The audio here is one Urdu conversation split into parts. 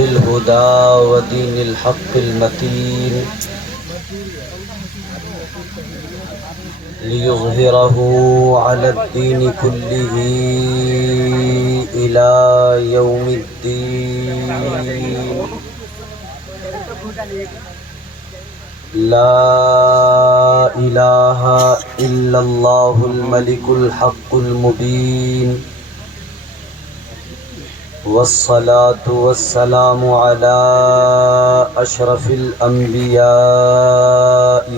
بالهدى ودين الحق المتين ليظهره على الدين كله إلى يوم الدين. لا إله إلا الله الملك الحق المبين، والصلاة والسلام على أشرف الأنبياء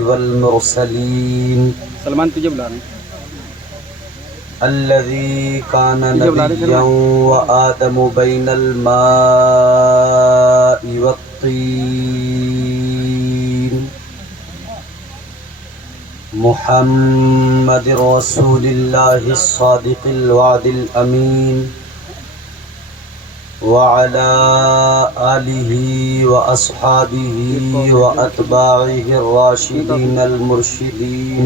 والمرسلين سلمان تجھے بلا رہے ہیں الذي كان نبيا وآدم بين الماء والطين محمد رسول الله الصادق الوعد الأمين وعلى آله وأصحابه وأتباعه الراشدين المرشدين.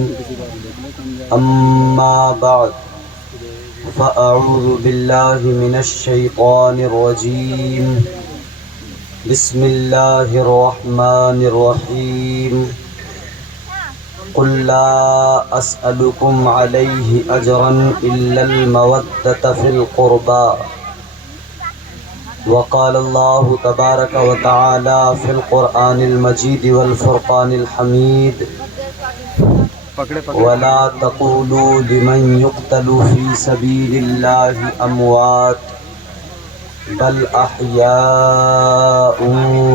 أما بعد، فأعوذ بالله من الشيطان الرجيم. بسم الله الرحمن الرحيم. قل لا أسألكم عليه أجرا إلا المودة في القربى. وقال الله تبارك وتعالى في القرآن المجيد والفرقان الحميد: ولا تقولوا لمن يقتل في سبيل الله أموات بل أحياء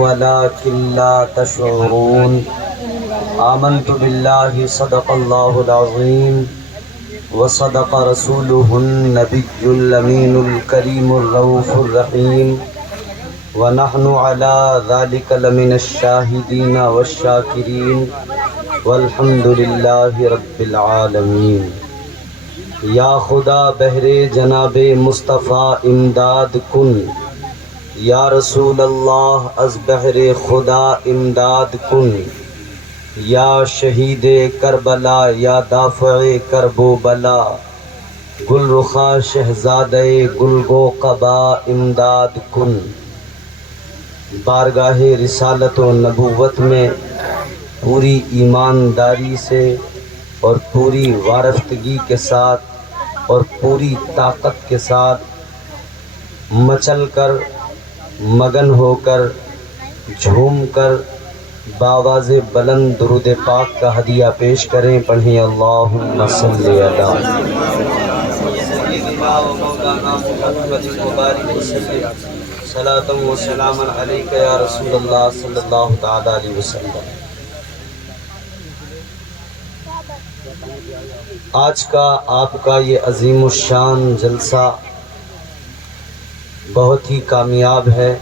ولكن لا تشعرون. آمنت بالله صدق الله العظيم وصدق رسوله النبي الأمين الكريم الرؤوف الرحيم، ونحن على ذلك لمن الشاهدين والشاكرين، والحمد لله رب العالمين. یا خدا بہر جناب مصطفیٰ امداد کن، یا رسول اللہ از بہر خدا امداد کن، یا شہید کربلا یا دافع کرب و بلا، گل رخا شہزادہ گلگو قبا امداد کن. بارگاہ رسالت و نبوت میں پوری ایمانداری سے اور پوری وارفتگی کے ساتھ اور پوری طاقت کے ساتھ مچل کر، مگن ہو کر، جھوم کر بآواز بلند درود پاک کا ہدیہ پیش کریں. پڑھیں اللہم صلی علی سیدنا و مولانا محمد مبارک وسلم صلاۃ و سلام علیک یا رسول اللہ صلی اللہ تعالی علیہ وسلم. آج کا آپ کا یہ عظیم الشان جلسہ بہت ہی کامیاب ہے،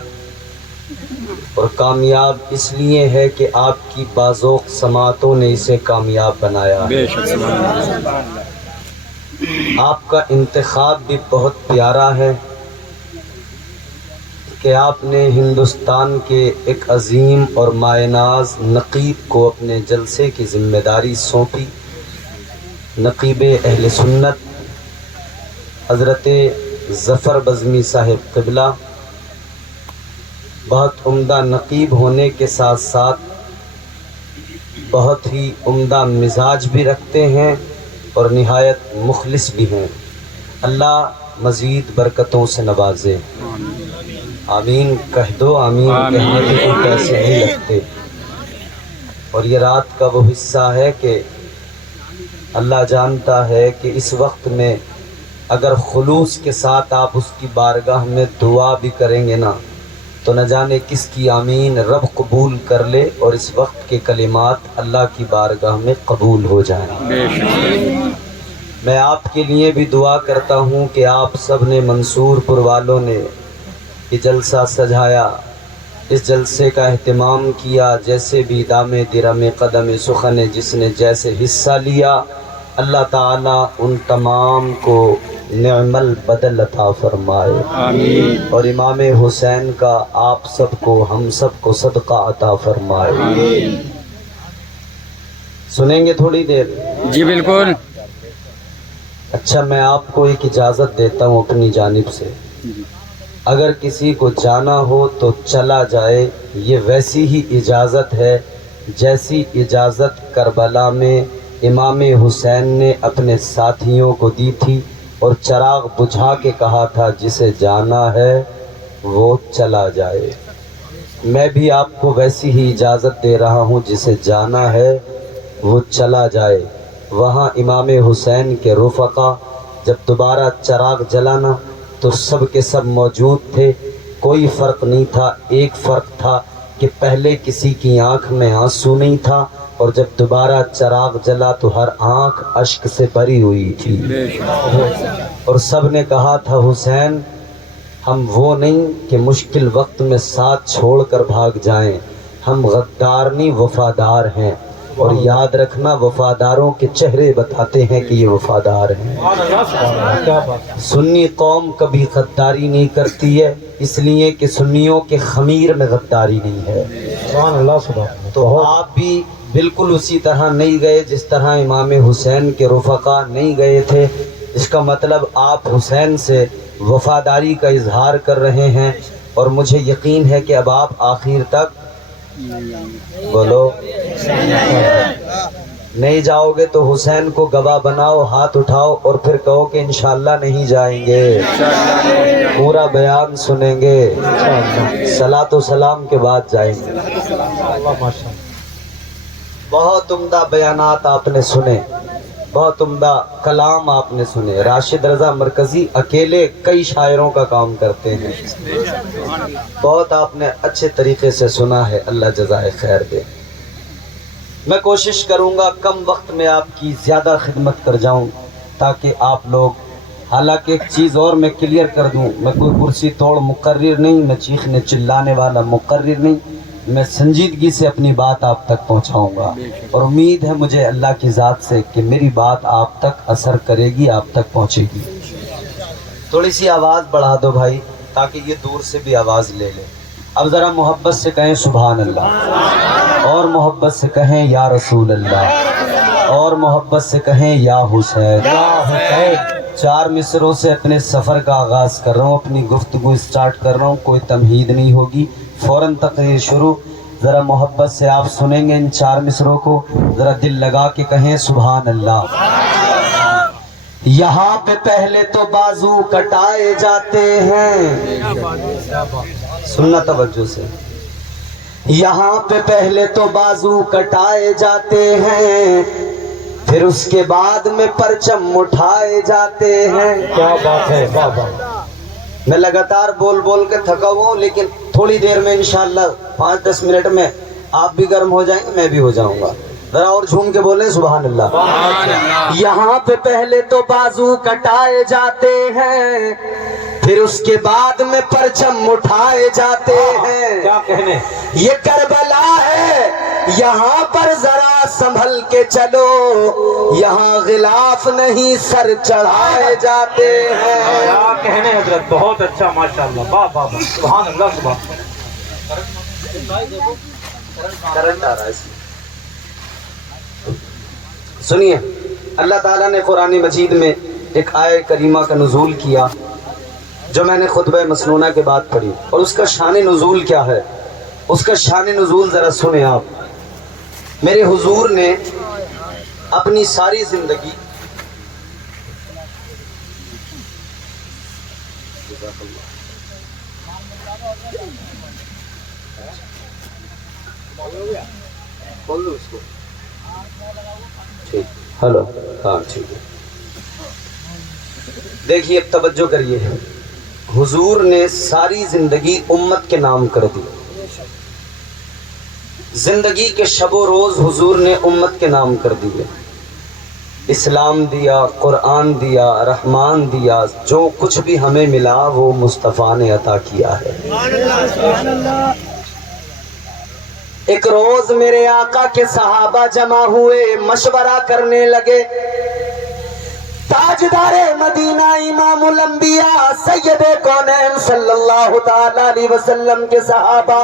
اور کامیاب اس لیے ہے کہ آپ کی باذوق سماعتوں نے اسے کامیاب بنایا ہے. آپ کا انتخاب بھی بہت پیارا ہے کہ آپ نے ہندوستان کے ایک عظیم اور مائع ناز نقیب کو اپنے جلسے کی ذمہ داری سونپی. نقیب اہل سنت حضرت ظفر بزمی صاحب قبلہ بہت عمدہ نقیب ہونے کے ساتھ ساتھ بہت ہی عمدہ مزاج بھی رکھتے ہیں اور نہایت مخلص بھی ہیں. اللہ مزید برکتوں سے نوازے. آمین کہہ دو. آمین کہنے کے کوئی پیسے نہیں لگتے. اور یہ رات کا وہ حصہ ہے کہ اللہ جانتا ہے کہ اس وقت میں اگر خلوص کے ساتھ آپ اس کی بارگاہ میں دعا بھی کریں گے نا تو نہ جانے کس کی آمین رب قبول کر لے اور اس وقت کے کلمات اللہ کی بارگاہ میں قبول ہو جائیں. میں آپ کے لیے بھی دعا کرتا ہوں کہ آپ سب نے منصور پور والوں نے یہ جلسہ سجایا، اس جلسے کا اہتمام کیا، جیسے بھی دام درم قدم سخن جس نے جیسے حصہ لیا، اللہ تعالیٰ ان تمام کو نعم البدل عطا فرمائے. آمین. اور امام حسین کا آپ سب کو ہم سب کو صدقہ عطا فرمائے. آمین. سنیں گے تھوڑی دیر؟ جی بالکل. اچھا، میں آپ کو ایک اجازت دیتا ہوں اپنی جانب سے. اگر کسی کو جانا ہو تو چلا جائے، یہ ویسی ہی اجازت ہے جیسی اجازت کربلا میں امام حسین نے اپنے ساتھیوں کو دی تھی اور چراغ بجھا کے کہا تھا جسے جانا ہے وہ چلا جائے۔ میں بھی آپ کو ویسی ہی اجازت دے رہا ہوں، جسے جانا ہے وہ چلا جائے۔ وہاں امام حسین کے رفقا جب دوبارہ چراغ جلانا تو سب کے سب موجود تھے، کوئی فرق نہیں تھا۔ ایک فرق تھا کہ پہلے کسی کی آنکھ میں آنسو نہیں تھا، اور جب دوبارہ چراغ جلا تو ہر آنکھ اشک سے بھری ہوئی تھی، اور سب نے کہا تھا حسین ہم وہ نہیں کہ مشکل وقت میں ساتھ چھوڑ کر بھاگ جائیں، ہم غدار نہیں وفادار ہیں، اور یاد رکھنا وفاداروں کے چہرے بتاتے ہیں کہ یہ وفادار ہیں۔ سنی قوم کبھی غداری نہیں کرتی ہے، اس لیے کہ سنیوں کے خمیر میں غداری نہیں ہے۔ تو آپ بھی بالکل اسی طرح نہیں گئے جس طرح امام حسین کے رفقا نہیں گئے تھے۔ اس کا مطلب آپ حسین سے وفاداری کا اظہار کر رہے ہیں، اور مجھے یقین ہے کہ اب آپ آخر تک بولو نہیں جاؤ گے تو حسین کو گواہ بناؤ، ہاتھ اٹھاؤ اور پھر کہو کہ انشاءاللہ نہیں جائیں گے، پورا بیان سنیں گے، صلاۃ و سلام کے بعد جائیں گے۔ بہت عمدہ بیانات آپ نے سنے، بہت عمدہ کلام آپ نے سنے۔ راشد رضا مرکزی اکیلے کئی شاعروں کا کام کرتے ہیں، بہت آپ نے اچھے طریقے سے سنا ہے، اللہ جزائے خیر دے۔ میں کوشش کروں گا کم وقت میں آپ کی زیادہ خدمت کر جاؤں تاکہ آپ لوگ، حالانکہ ایک چیز اور میں کلیئر کر دوں، میں کوئی کرسی توڑ مقرر نہیں، میں چیخنے چلانے والا مقرر نہیں، میں سنجیدگی سے اپنی بات آپ تک پہنچاؤں گا، اور امید ہے مجھے اللہ کی ذات سے کہ میری بات آپ تک اثر کرے گی، آپ تک پہنچے گی۔ تھوڑی سی آواز بڑھا دو بھائی تاکہ یہ دور سے بھی آواز لے لے۔ اب ذرا محبت سے کہیں سبحان اللہ، اور محبت سے کہیں یا رسول اللہ، اور محبت سے کہیں یا حسین۔ 4 مصروں سے اپنے سفر کا آغاز کر رہا ہوں، اپنی گفتگو سٹارٹ کر رہا ہوں، کوئی تمہید نہیں ہوگی، فوراً تقریر شروع۔ ذرا محبت سے آپ سنیں گے ان 4 مصروں کو، ذرا دل لگا کے کہیں سبحان اللہ۔ یہاں پہ پہلے تو بازو کٹائے جاتے ہیں، سننا توجہ سے، یہاں پہ پہلے تو بازو کٹائے جاتے ہیں، پھر اس کے بعد میں پرچم اٹھائے جاتے ہیں۔ کیا بات ہے، میں لگاتار بول بول کے تھکا ہوا ہوں، لیکن تھوڑی دیر میں انشاءاللہ 5-10 منٹ میں آپ بھی گرم ہو جائیں گے، میں بھی ہو جاؤں گا۔ ذرا اور جھوم کے بولیں سبحان اللہ۔ یہاں پہ پہلے تو بازو کٹائے جاتے ہیں، پھر اس کے بعد میں پرچم اٹھائے جاتے ہیں۔ کیا کہنے، یہ کربلا ہے یہاں پر ذرا سنبھل کے چلو، یہاں غلاف نہیں سر چڑھائے جاتے ہیں۔ کیا کہنے حضرت، بہت اچھا، ماشاءاللہ، واہ واہ واہ، سبحان اللہ، سبحان کرنٹ آ رہا ہے اس میں۔ سنیے، اللہ تعالیٰ نے قرآن مجید میں ایک آیہ کریمہ کا نزول کیا جو میں نے خطبہ مسنونہ کے بعد پڑھی، اور اس کا شان نزول کیا ہے، اس کا شان نزول ذرا سنیں آپ۔ میرے حضور نے اپنی ساری زندگی ہلو، ہاں ٹھیک ہے، دیکھیے اب توجہ کریے، حضور نے ساری زندگی امت کے نام کر دی، زندگی کے شب و روز حضور نے امت کے نام کر دیے، اسلام دیا، قرآن دیا، رحمان دیا، جو کچھ بھی ہمیں ملا وہ مصطفیٰ نے عطا کیا ہے۔ ایک روز میرے آقا کے صحابہ جمع ہوئے، مشورہ کرنے لگے، تاجدار مدینہ امام الانبیاء سید کونین صلی اللہ تعالی علیہ وسلم کے صحابہ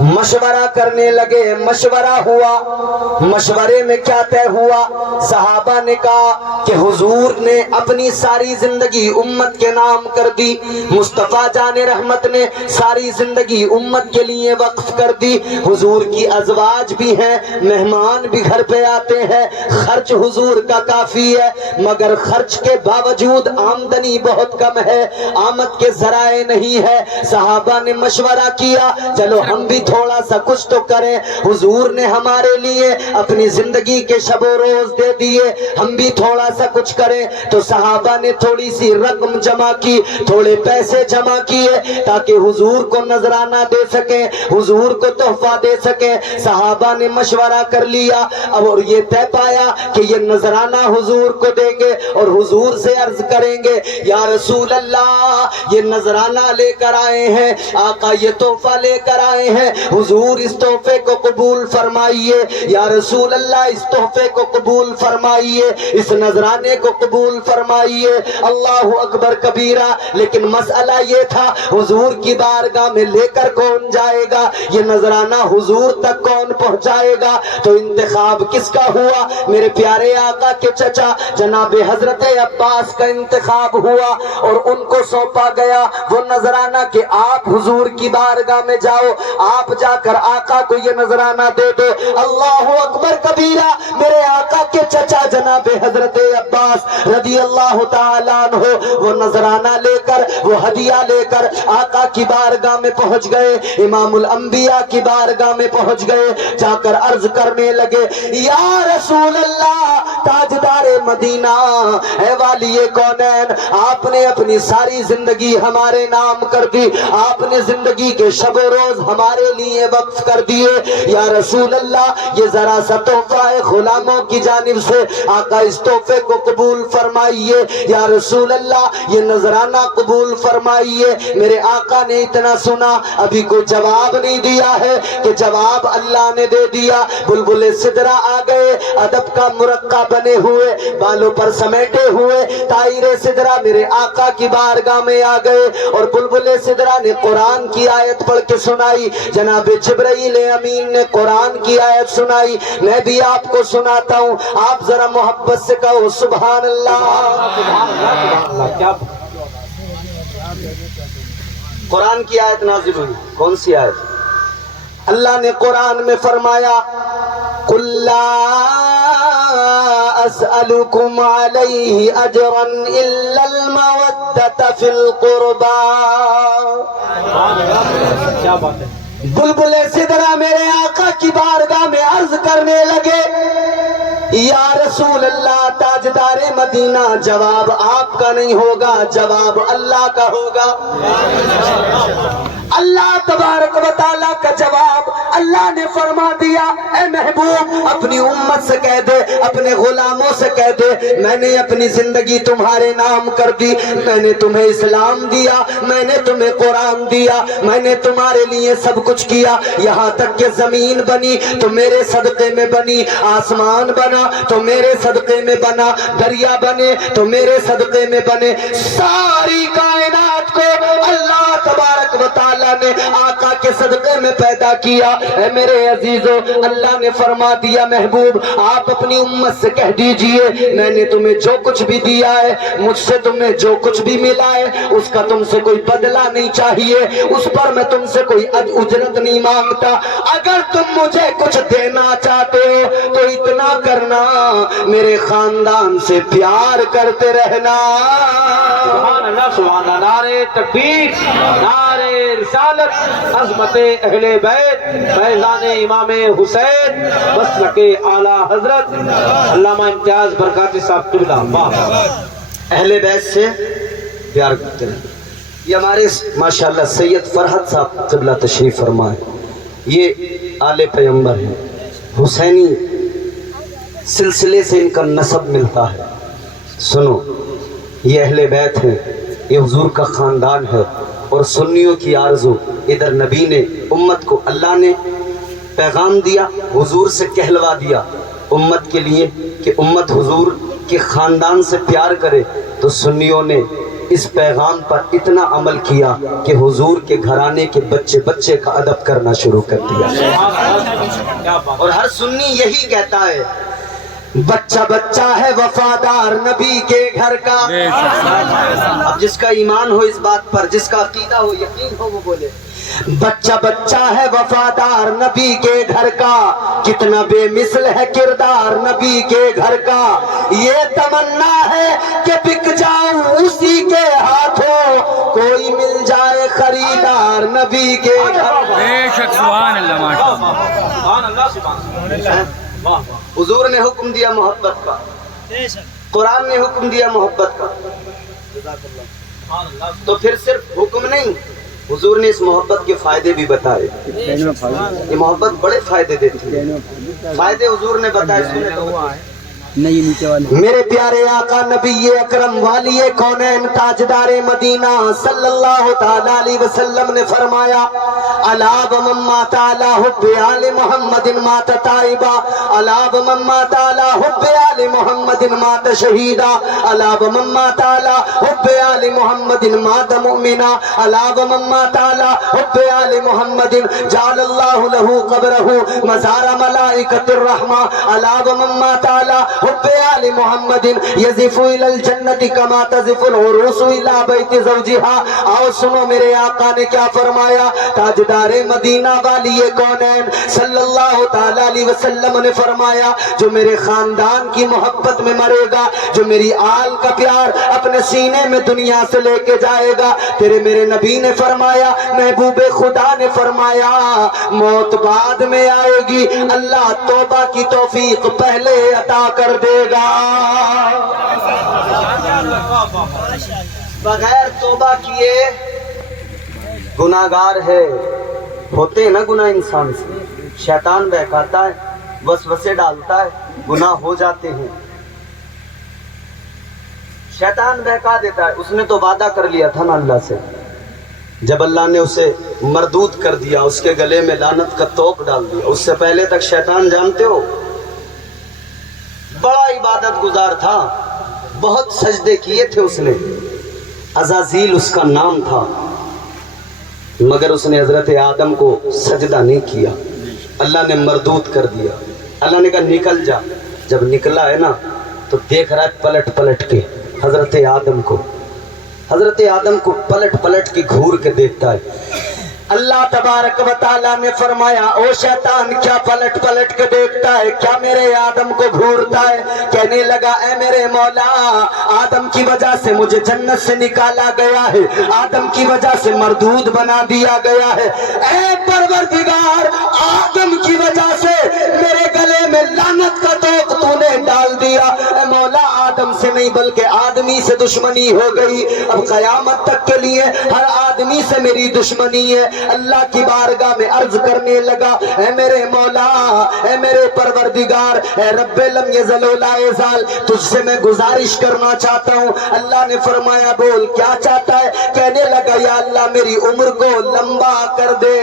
مشورہ کرنے لگے، مشورہ ہوا، مشورے میں کیا طے ہوا؟ صحابہ نے کہا کہ حضور نے اپنی ساری زندگی امت کے نام کر دی، مصطفیٰ جان رحمت نے ساری زندگی امت کے لیے وقف کر دی، حضور کی ازواج بھی ہیں، مہمان بھی گھر پہ آتے ہیں، خرچ حضور کا کافی ہے، مگر خرچ کے باوجود آمدنی بہت کم ہے، آمد کے ذرائع نہیں ہے۔ صحابہ نے مشورہ کیا چلو ہم بھی تھوڑا سا کچھ تو کریں، حضور نے ہمارے لیے اپنی زندگی کے شب و روز دے دیے، ہم بھی تھوڑا سا کچھ کریں۔ تو صحابہ نے تھوڑی سی رقم جمع کی، تھوڑے پیسے جمع کیے تاکہ حضور کو نذرانہ دے سکیں، حضور کو تحفہ دے سکیں۔ صحابہ نے مشورہ کر لیا اور یہ طے پایا کہ یہ نذرانہ حضور کو دیں گے اور حضور سے عرض کریں گے یا رسول اللہ یہ نذرانہ لے کر آئے ہیں، آقا یہ تحفہ لے کر آئے ہیں، حضور اس تحفے کو قبول فرمائیے، یا رسول اللہ اس تحفے کو قبول فرمائیے، اس نذرانے کو قبول فرمائیے۔ اللہ اکبر کبیرہ۔ لیکن مسئلہ یہ تھا حضور کی بارگاہ میں لے کر کون جائے گا، یہ نذرانہ حضور تک کون پہنچائے گا؟ تو انتخاب کس کا ہوا؟ میرے پیارے آقا کے چچا جناب حضرت عباس کا انتخاب ہوا اور ان کو سونپا گیا وہ نذرانہ کہ آپ حضور کی بارگاہ میں جاؤ، آپ جا کر آقا کو یہ نذرانہ دے دو۔ اللہ اکبر کبیرہ۔ میرے آقا کے چچا جناب حضرت عباس رضی اللہ تعالیٰ عنہ وہ نذرانہ لے کر، وہ ہدیہ لے کر آقا کی بارگاہ میں پہنچ گئے، امام الانبیاء کی بارگاہ میں پہنچ گئے، جا کر عرض کرنے لگے یا رسول اللہ تاجدار مدینہ، اے والی کونین، آپ نے اپنی ساری زندگی ہمارے نام کر دی، آپ نے زندگی کے شب و روز ہمارے لیے وقف کر دیے، یا رسول اللہ یہ ذرا سا تحفہ ہے غلاموں کی جانب سے، آقا اس تحفے کو قبول فرمائیے، یا رسول اللہ یہ نذرانہ قبول فرمائیے۔ میرے آقا نے اتنا سنا، ابھی کوئی جواب نہیں دیا ہے کہ جواب اللہ نے دے دیا۔ بلبل سدرا آ گئے، ادب کا مرقع بنے ہوئے، بالوں پر سمیٹے ہوئے، طائر سدرا میرے آقا کی بارگاہ میں آ گئے اور بلبل سدرا نے قرآن کی آیت پڑھ کے سنائی، جناب جبرائیل امین نے قرآن کی آیت سنائی، میں بھی آپ کو سناتا ہوں، آپ ذرا محبت سے کہو سبحان اللہ۔ کیا قرآن کی آیت نازل ہوئی، کون سی آیت؟ اللہ نے قرآن میں فرمایا قُلْ لَا أَسْأَلُكُمْ عَلَيْهِ أَجْرًا إِلَّا الْمَوَدَّةَ فِي الْقُرْبَى۔ کیا بات ہے؟ بلبل سدرا میرے آقا کی بارگاہ میں عرض کرنے لگے یا رسول اللہ تاجدار مدینہ جواب آپ کا نہیں ہوگا، جواب اللہ کا ہوگا۔ اللہ تبارک و تعالیٰ کا جواب اللہ نے فرما دیا اے محبوب اپنی امت سے کہہ دے، اپنے غلاموں سے کہہ دے میں نے اپنی زندگی تمہارے نام کر دی، میں نے تمہیں اسلام دیا، میں نے تمہیں قرآن دیا، میں نے تمہارے لیے سب کچھ کیا، یہاں تک کہ زمین بنی تو میرے صدقے میں بنی، آسمان بنا تو میرے صدقے میں بنا، دریا بنے تو میرے صدقے میں بنے، ساری کائنات کو اللہ تبارک و تعالیٰ نے آقا کے صدقے میں پیدا کیا۔ اے میرے عزیزو اللہ نے فرما دیا محبوب آپ اپنی امت سے کہہ دیجئے میں نے تمہیں جو کچھ بھی دیا ہے، مجھ سے تمہیں جو کچھ بھی ملا ہے اس کا تم سے کوئی بدلہ نہیں چاہیے، اس پر میں تم سے کوئی اجرت نہیں مانگتا، اگر تم مجھے کچھ دینا چاہتے ہو تو اتنا کرنا میرے خاندان سے پیار کرتے رہنا۔ سبحان اللہ سبحان اللہ، نعرہ تکبیر، نعرہ رسالت، عظمت اہل بیت، فیضان امام حسین، مسلک اعلیٰ حضرت علامہ امتیاز برکاتی صاحب قبلہ۔ اہل بیت سے پیار کرتے ہیں۔ یہ ہمارے ماشاءاللہ سید فرحت صاحب قبلہ تشریف فرمائے، یہ آل پیغمبر ہیں، حسینی سلسلے سے ان کا نسب ملتا ہے۔ سنو یہ اہل بیت ہیں، یہ حضور کا خاندان ہے، اور سنیوں کی آرزو ادھر نبی نے امت کو اللہ نے پیغام دیا، حضور سے کہلوا دیا امت کے لیے کہ امت حضور کے خاندان سے پیار کرے، تو سنیوں نے اس پیغام پر اتنا عمل کیا کہ حضور کے گھرانے کے بچے بچے کا ادب کرنا شروع کر دیا۔ اور ہر سنی یہی کہتا ہے بچہ بچہ ہے وفادار نبی کے گھر کا۔ اب جس کا ایمان ہو اس بات پر، جس کا عقیدہ ہو، یقین ہو، وہ بولے بچہ بچہ ہے وفادار نبی کے گھر کا، کتنا بے مثل ہے کردار نبی کے گھر کا، یہ تمنا ہے کہ بک جاؤں اسی کے ہاتھوں، کوئی مل جائے خریدار نبی کے گھر۔ بے شک سبحان اللہ ماشاءاللہ۔ سبحان اللہ سبحان اللہ۔ حضور نے حکم دیا محبت کا، قرآن نے حکم دیا محبت کا، تو پھر صرف حکم نہیں، حضور نے اس محبت کے فائدے بھی بتائے۔ یہ محبت بڑے فائدے دیتی ہے، فائدے حضور نے بتائے، سنیں تو نہیں نیچے والے۔ میرے پیارے آقا نبی اکرم والی کونین تاجدار مدینہ صلی اللہ تعالی علیہ وسلم نے فرمایا الا ومن مات علی حب آل محمد مات تائبا، الا ومن مات علی حب آل محمد مات شہیدا، الا ومن مات علی حب آل محمد مات مؤمنا، الا ومن مات علی حب آل محمد جعل اللہ له قبره مزار ملائکۃ الرحمہ، الا ومن مات علی حب آل محمد یزف الى الجنت کما تزف العروس الى بیت زوجها۔ آؤ سنو میرے آقا نے کیا فرمایا، تاجدار مدینہ والی کونین صلی اللہ تعالی علیہ وسلم نے فرمایا جو میرے خاندان کی محبت میں مرے گا، جو میری آل کا پیار اپنے سینے میں دنیا سے لے کے جائے گا، تیرے میرے نبی نے فرمایا، محبوب خدا نے فرمایا موت بعد میں آئے گی، اللہ توبہ کی توفیق پہلے عطا کر دے گا۔ بغیر توبہ کیے گناہگار ہے، ہوتے ہیں نا گناہ انسان سے، شیطان بہکاتا ہے، وسوسے ڈالتا ہے، گناہ ہو جاتے ہیں، شیطان بہکا دیتا ہے۔ اس نے تو وعدہ کر لیا تھا نا اللہ سے، جب اللہ نے اسے مردود کر دیا، اس کے گلے میں لعنت کا توق ڈال دیا، اس سے پہلے تک شیطان جانتے ہو بڑا عبادت گزار تھا، بہت سجدے کیے تھے اس نے، عزازیل اس کا نام تھا، مگر اس نے حضرت آدم کو سجدہ نہیں کیا، اللہ نے مردود کر دیا۔ اللہ نے کہا نکل جا، جب نکلا ہے نا تو دیکھ رہا ہے پلٹ پلٹ کے حضرت آدم کو، حضرت آدم کو پلٹ پلٹ کے گھور کے دیکھتا ہے۔ اللہ تبارک و تعالیٰ نے فرمایا او شیطان کیا پلٹ پلٹ کے دیکھتا ہے، کیا میرے آدم کو گھورتا ہے؟ کہنے لگا اے میرے مولا، آدم کی وجہ سے مجھے جنت سے نکالا گیا ہے، آدم کی وجہ سے مردود بنا دیا گیا ہے، اے پروردگار آدم کی وجہ سے میرے گلے میں لعنت کا توق تو نے ڈال دیا، اے مولا آدم سے نہیں بلکہ آدمی سے دشمنی ہو گئی، اب قیامت تک کے لیے ہر آدمی سے میری دشمنی ہے۔ اللہ کی بارگاہ میں عرض کرنے لگا اے میرے مولا، اے میرے پروردگار، اے رب لم یزل ولا یزال، تجھ سے میں گزارش کرنا چاہتا ہوں۔ اللہ نے فرمایا بول کیا چاہتا ہے؟ کہنے لگا یا اللہ میری عمر کو لمبا کر دے۔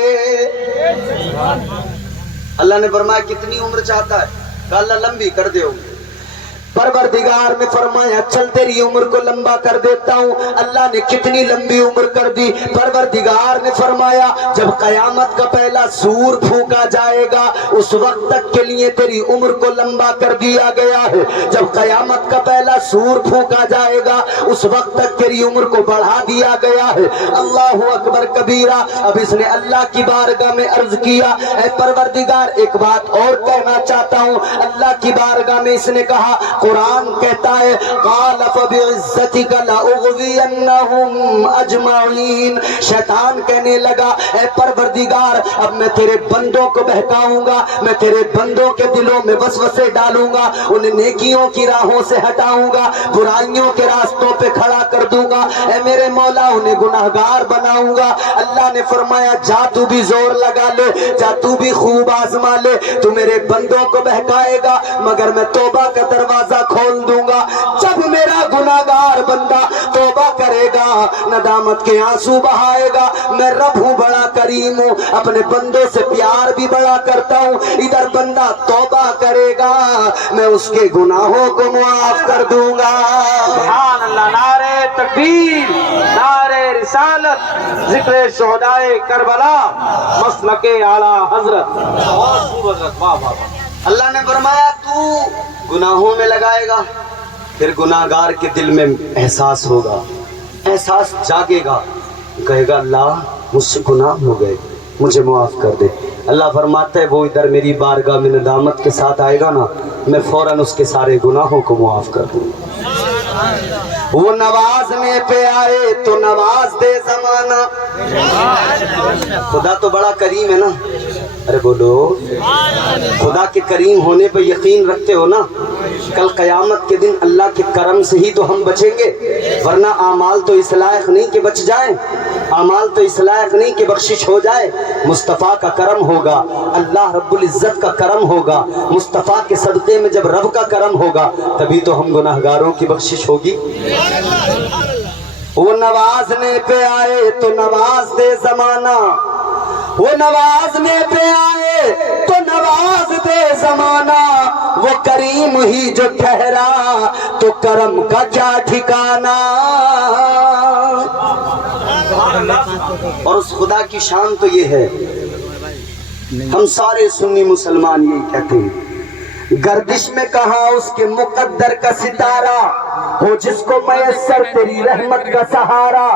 اللہ نے فرمایا کتنی عمر چاہتا ہے؟ کہا اللہ لمبی کر دے عمر۔ پروردگار نے فرمایا چل تیری عمر کو لمبا کر دیتا ہوں۔ اللہ نے کتنی لمبی عمر کر دی؟ پروردگار نے فرمایا جب قیامت کا پہلا سور پھونکا جائے گا اس وقت تک کے لیے تیری عمر کو لمبا کر دیا گیا ہے، جب قیامت کا پہلا سور پھونکا جائے گا اس وقت تک تیری عمر کو بڑھا دیا گیا ہے۔ اللہ اکبر کبیرہ۔ اب اس نے اللہ کی بارگاہ میں عرض کیا اے پروردگار ایک بات اور کہنا چاہتا ہوں۔ اللہ کی بارگاہ میں اس نے کہا، قرآن کہتا ہے قال فبعزتک لاغوینہم اجمعین، شیطان کہنے لگا اے پروردگار اب میں تیرے بندوں کو بہکاؤں گا، میں تیرے بندوں کے دلوں میں وسوسے ڈالوں گا، انہیں نیکیوں کی راہوں سے ہٹاؤں گا، برائیوں کے راستوں پہ کھڑا کر دوں گا، اے میرے مولا انہیں گناہگار بناؤں گا۔ اللہ نے فرمایا جا تو بھی زور لگا لے، جا تو بھی خوب آزما لے، تو میرے بندوں کو بہکائے گا مگر میں توبہ کا دروازہ کھول دوں گا۔ جب میرا گناہگار بندہ توبہ کرے گا ندامت کے آنسو بہائے گا. میں رب ہوں بڑا کریم ہوں, اپنے بندوں سے پیار بھی بڑا کرتا ہوں. ادھر بندہ توبہ کرے گا میں اس کے گناہوں کو معاف کر دوں گا. سبحان اللہ. نعرہ تکبیر, نعرہ رسالت, ذکر شہدائے کربلا, مسلک اعلی حضرت. واہ واہ. اللہ نے فرمایا تو گناہوں میں لگائے گا, پھر گناہگار کے دل میں احساس ہوگا, احساس جاگے گا, کہے گا اللہ مجھ سے گناہ ہو گئے, مجھے معاف کر دے. اللہ فرماتا ہے وہ ادھر میری بارگاہ میں ندامت کے ساتھ آئے گا نا, میں فوراً اس کے سارے گناہوں کو معاف کر دوں گا. وہ نوازنے پہ آئے تو نواز دے زمانہ. خدا تو بڑا کریم ہے نا. ارے بولو, خدا کے کریم ہونے پہ یقین رکھتے ہو نا؟ کل قیامت کے دن اللہ کے کرم سے ہی تو ہم بچیں گے, ورنہ اعمال تو اس لائق نہیں کہ بچ جائیں, اعمال تو اس لائق نہیں کہ بخشش ہو جائے. مصطفیٰ کا کرم ہوگا, اللہ رب العزت کا کرم ہوگا, مصطفیٰ کے صدقے میں جب رب کا کرم ہوگا تبھی تو ہم گناہگاروں کی بخشش ہوگی. وہ نوازنے پہ آئے تو نواز دے زمانہ, وہ نوازنے پہ آئے تو نواز دے زمانہ. وہ کریم ہی جو ٹھہرا تو کرم کا کیا ٹھکانہ. اور اس خدا کی شان تو یہ ہے, ہم سارے سنی مسلمان یہی کہتے ہیں, گردش میں کہاں اس کے مقدر کا ستارہ ہو جس کو میسر تیری رحمت کا سہارا.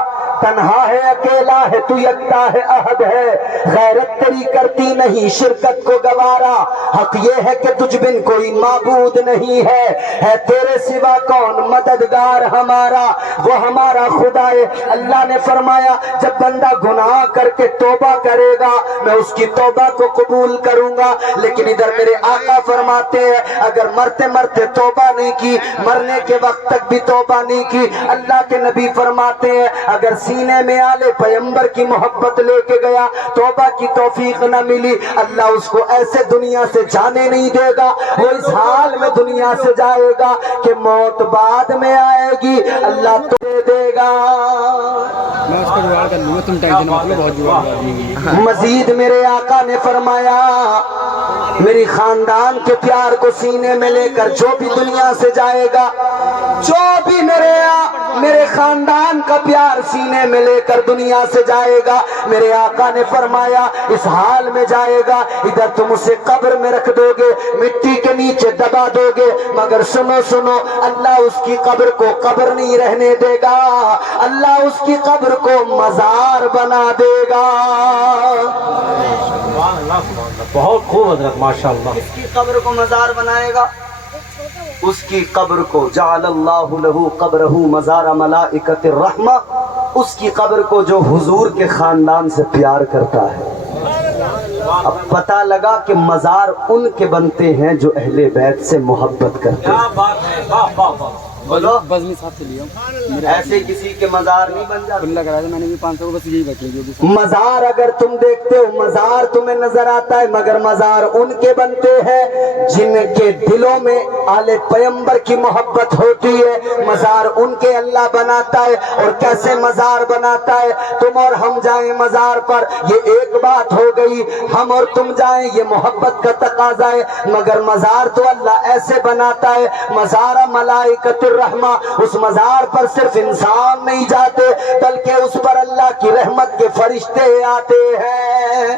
تنہا ہے اکیلا ہے تو یکتا ہے احد ہے, غیرت تیری کرتی نہیں شرکت کو گوارا. حق یہ ہے کہ تجھ بن کوئی معبود نہیں ہے تیرے سوا کون مددگار ہمارا. وہ ہمارا خدا ہے. اللہ نے فرمایا جب بندہ گناہ کر کے توبہ کرے گا میں اس کی توبہ کو قبول کروں گا. لیکن ادھر میرے آقا فرماتے ہیں اگر مرتے مرتے توبہ نہیں کی, مرنے کے وقت تک بھی توبہ نہیں کی, اللہ کے نبی فرماتے ہیں اگر سینے میں آلے پیغمبر کی محبت لے کے گیا, توبہ کی توفیق نہ ملی, اللہ اس کو ایسے دنیا سے جانے نہیں دے گا. وہ اس حال میں دنیا سے جائے گا کہ موت بعد میں آئے گی, اللہ تو دے دے گا. میں اس کو جوڑ کر لوں گا, تم ٹینشن مت لو, بہت جوڑ کر دیں. مزید میرے آقا نے فرمایا میری خاندان کے پیار کو سینے میں لے کر جو بھی دنیا سے جائے گا, جو بھی میرے خاندان کا پیار سینے میں لے کر دنیا سے جائے گا, میرے آقا نے فرمایا اس حال میں جائے گا ادھر تم اسے قبر میں رکھ دو گے, مٹی کے نیچے دبا دو گے, مگر سنو اللہ اس کی قبر کو قبر نہیں رہنے دے گا, اللہ اس کی قبر کو مزار بنا دے گا. بہت خوب حضرت, ماشاءاللہ. اس کی قبر کو مزار بنائے گا, اس کی قبر کو جعل اللہ لہ قبرہ مزار ملائکۃ الرحمہ, اس کی قبر کو جو حضور کے خاندان سے پیار کرتا ہے. اب پتہ لگا کہ مزار ان کے بنتے ہیں جو اہل بیت سے محبت کرتے ہیں. کیا بات ہے, واہ واہ واہ. بولو بزمی صاحب سے لیا ہوں, ایسے کسی کے مزار نہیں بن جاتے. کھلا کرا تھا میں نے بھی 500 کو, بس یہی بچ لی جو بھی. مزار اگر تم دیکھتے ہو مزار تمہیں نظر آتا ہے, مگر مزار ان کے بنتے ہیں جن کے دلوں میں آل پیغمبر کی محبت ہوتی ہے. مزار ان کے اللہ بناتا ہے. اور کیسے مزار بناتا ہے؟ تم اور ہم جائیں مزار پر یہ ایک بات ہو گئی, ہم اور تم جائیں یہ محبت کا تقاضا ہے, مگر مزار تو اللہ ایسے بناتا ہے مزار ملائکۃ الرحمہ. اس مزار پر صرف انسان نہیں جاتے بلکہ اس پر اللہ کی رحمت کے فرشتے آتے ہیں.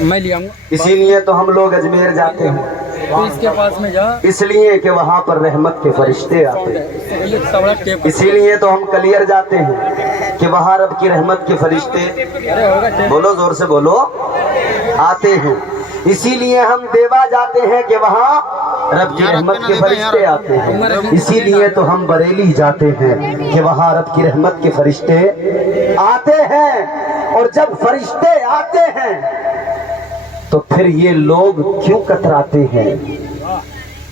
میں لیا ہوں, اسی لیے تو ہم لوگ اجمیر جاتے ہیں, تو اس کے پاس میں جا, اس لیے کہ وہاں پر رحمت کے فرشتے آتے ہیں. یہ سوڑا ٹیپ, اسی لیے تو ہم کلیر جاتے ہیں کہ وہاں رب کی رحمت کے فرشتے, ارے ہوگا ٹیپ, بولو زور سے بولو, آتے ہیں. اسی لیے ہم دیوا جاتے ہیں کہ وہاں رب کی رحمت کے فرشتے آتے ہیں. اسی لیے تو ہم بریلی جاتے ہیں کہ وہاں رب کی رحمت کے فرشتے آتے ہیں. اور جب فرشتے آتے ہیں تو پھر یہ لوگ کیوں کتراتے ہیں؟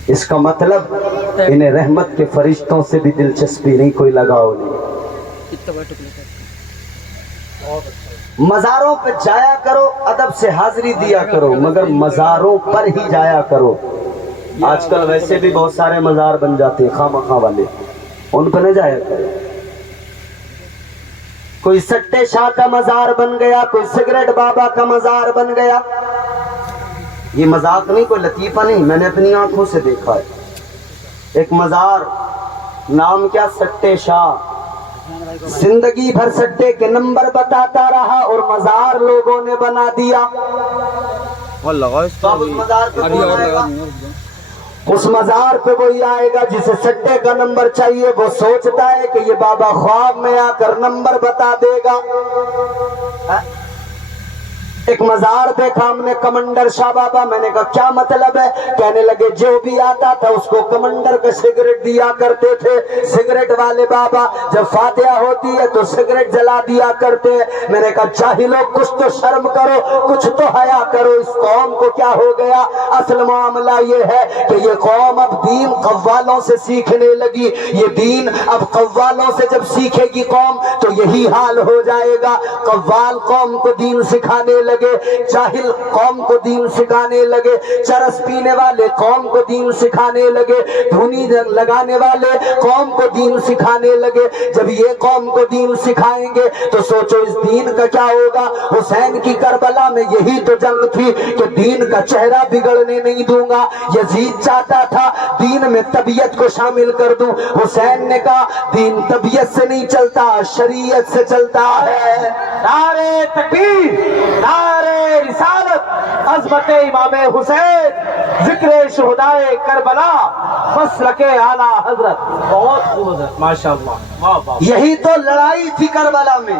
اس کا مطلب انہیں رحمت کے فرشتوں سے بھی دلچسپی نہیں, کوئی لگاؤ نہیں. اتنا بڑا ٹکڑا کر. مزاروں پہ جایا کرو, ادب سے حاضری دیا کرو, مگر مزاروں پر ہی جایا کرو. آج کل ویسے بھی بہت سارے مزار بن جاتے ہیں خواہ مخواہ والے، ان پہ نہ جایا کرے۔ کوئی سٹے شاہ کا مزار بن گیا، کوئی سگریٹ بابا کا مزار بن گیا۔ یہ مذاق نہیں، کوئی لطیفہ نہیں، میں نے اپنی آنکھوں سے دیکھا ہے۔ ایک مزار، نام کیا؟ سٹے شاہ، زندگی بھر سٹے کے نمبر بتاتا رہا اور مزار لوگوں نے بنا دیا۔ تو اب اس مزار پہ کون آئے گا؟ اس مزار پہ وہی آئے گا جسے سٹے کا نمبر چاہیے، وہ سوچتا ہے کہ یہ بابا خواب میں آ کر نمبر بتا دے گا۔ ایک مزار دیکھا ہم نے، کمنڈر شاہ بابا، میں نے کہا کیا مطلب ہے؟ کہنے لگے جو بھی آتا تھا اس کو کمنڈر کا سگریٹ دیا کرتے تھے، سگریٹ والے بابا جب فاتحہ ہوتی ہے تو سگریٹ جلا دیا کرتے ہیں۔ میں نے کہا جاہلو کچھ تو شرم کرو، کچھ تو حیا کرو، اس قوم کو کیا ہو گیا؟ اصل معاملہ یہ ہے کہ یہ قوم اب دین قوالوں سے سیکھنے لگی، یہ دین اب قوالوں سے جب سیکھے گی قوم تو یہی حال ہو جائے گا۔ قوال قوم کو دین سکھانے لگے، جاہل قوم کو دین سکھانے لگے، چرس پینے والے قوم کو دین سکھانے لگے، دھنی لگانے والے قوم کو دین سکھانے لگے۔ جب یہ قوم کو دین سکھائیں گے تو سوچو اس دین کا کیا ہوگا۔ حسین کی کربلا میں یہی تو جنگ تھی کہ دین کا چہرہ بگڑنے نہیں دوں گا۔ یزید چاہتا تھا دین میں طبیعت کو شامل کر دوں، حسین نے کہا دین طبیعت سے نہیں چلتا، شریعت سے چلتا ہے۔ نعرے تکبیر، نعرے رسالت، عظمت امام حسین، ذکر شہدائے کربلا، مسلک اعلیٰ حضرت۔ بہت خوب ہے، ماشاءاللہ، واہ واہ۔ یہی تو لڑائی تھی کربلا میں۔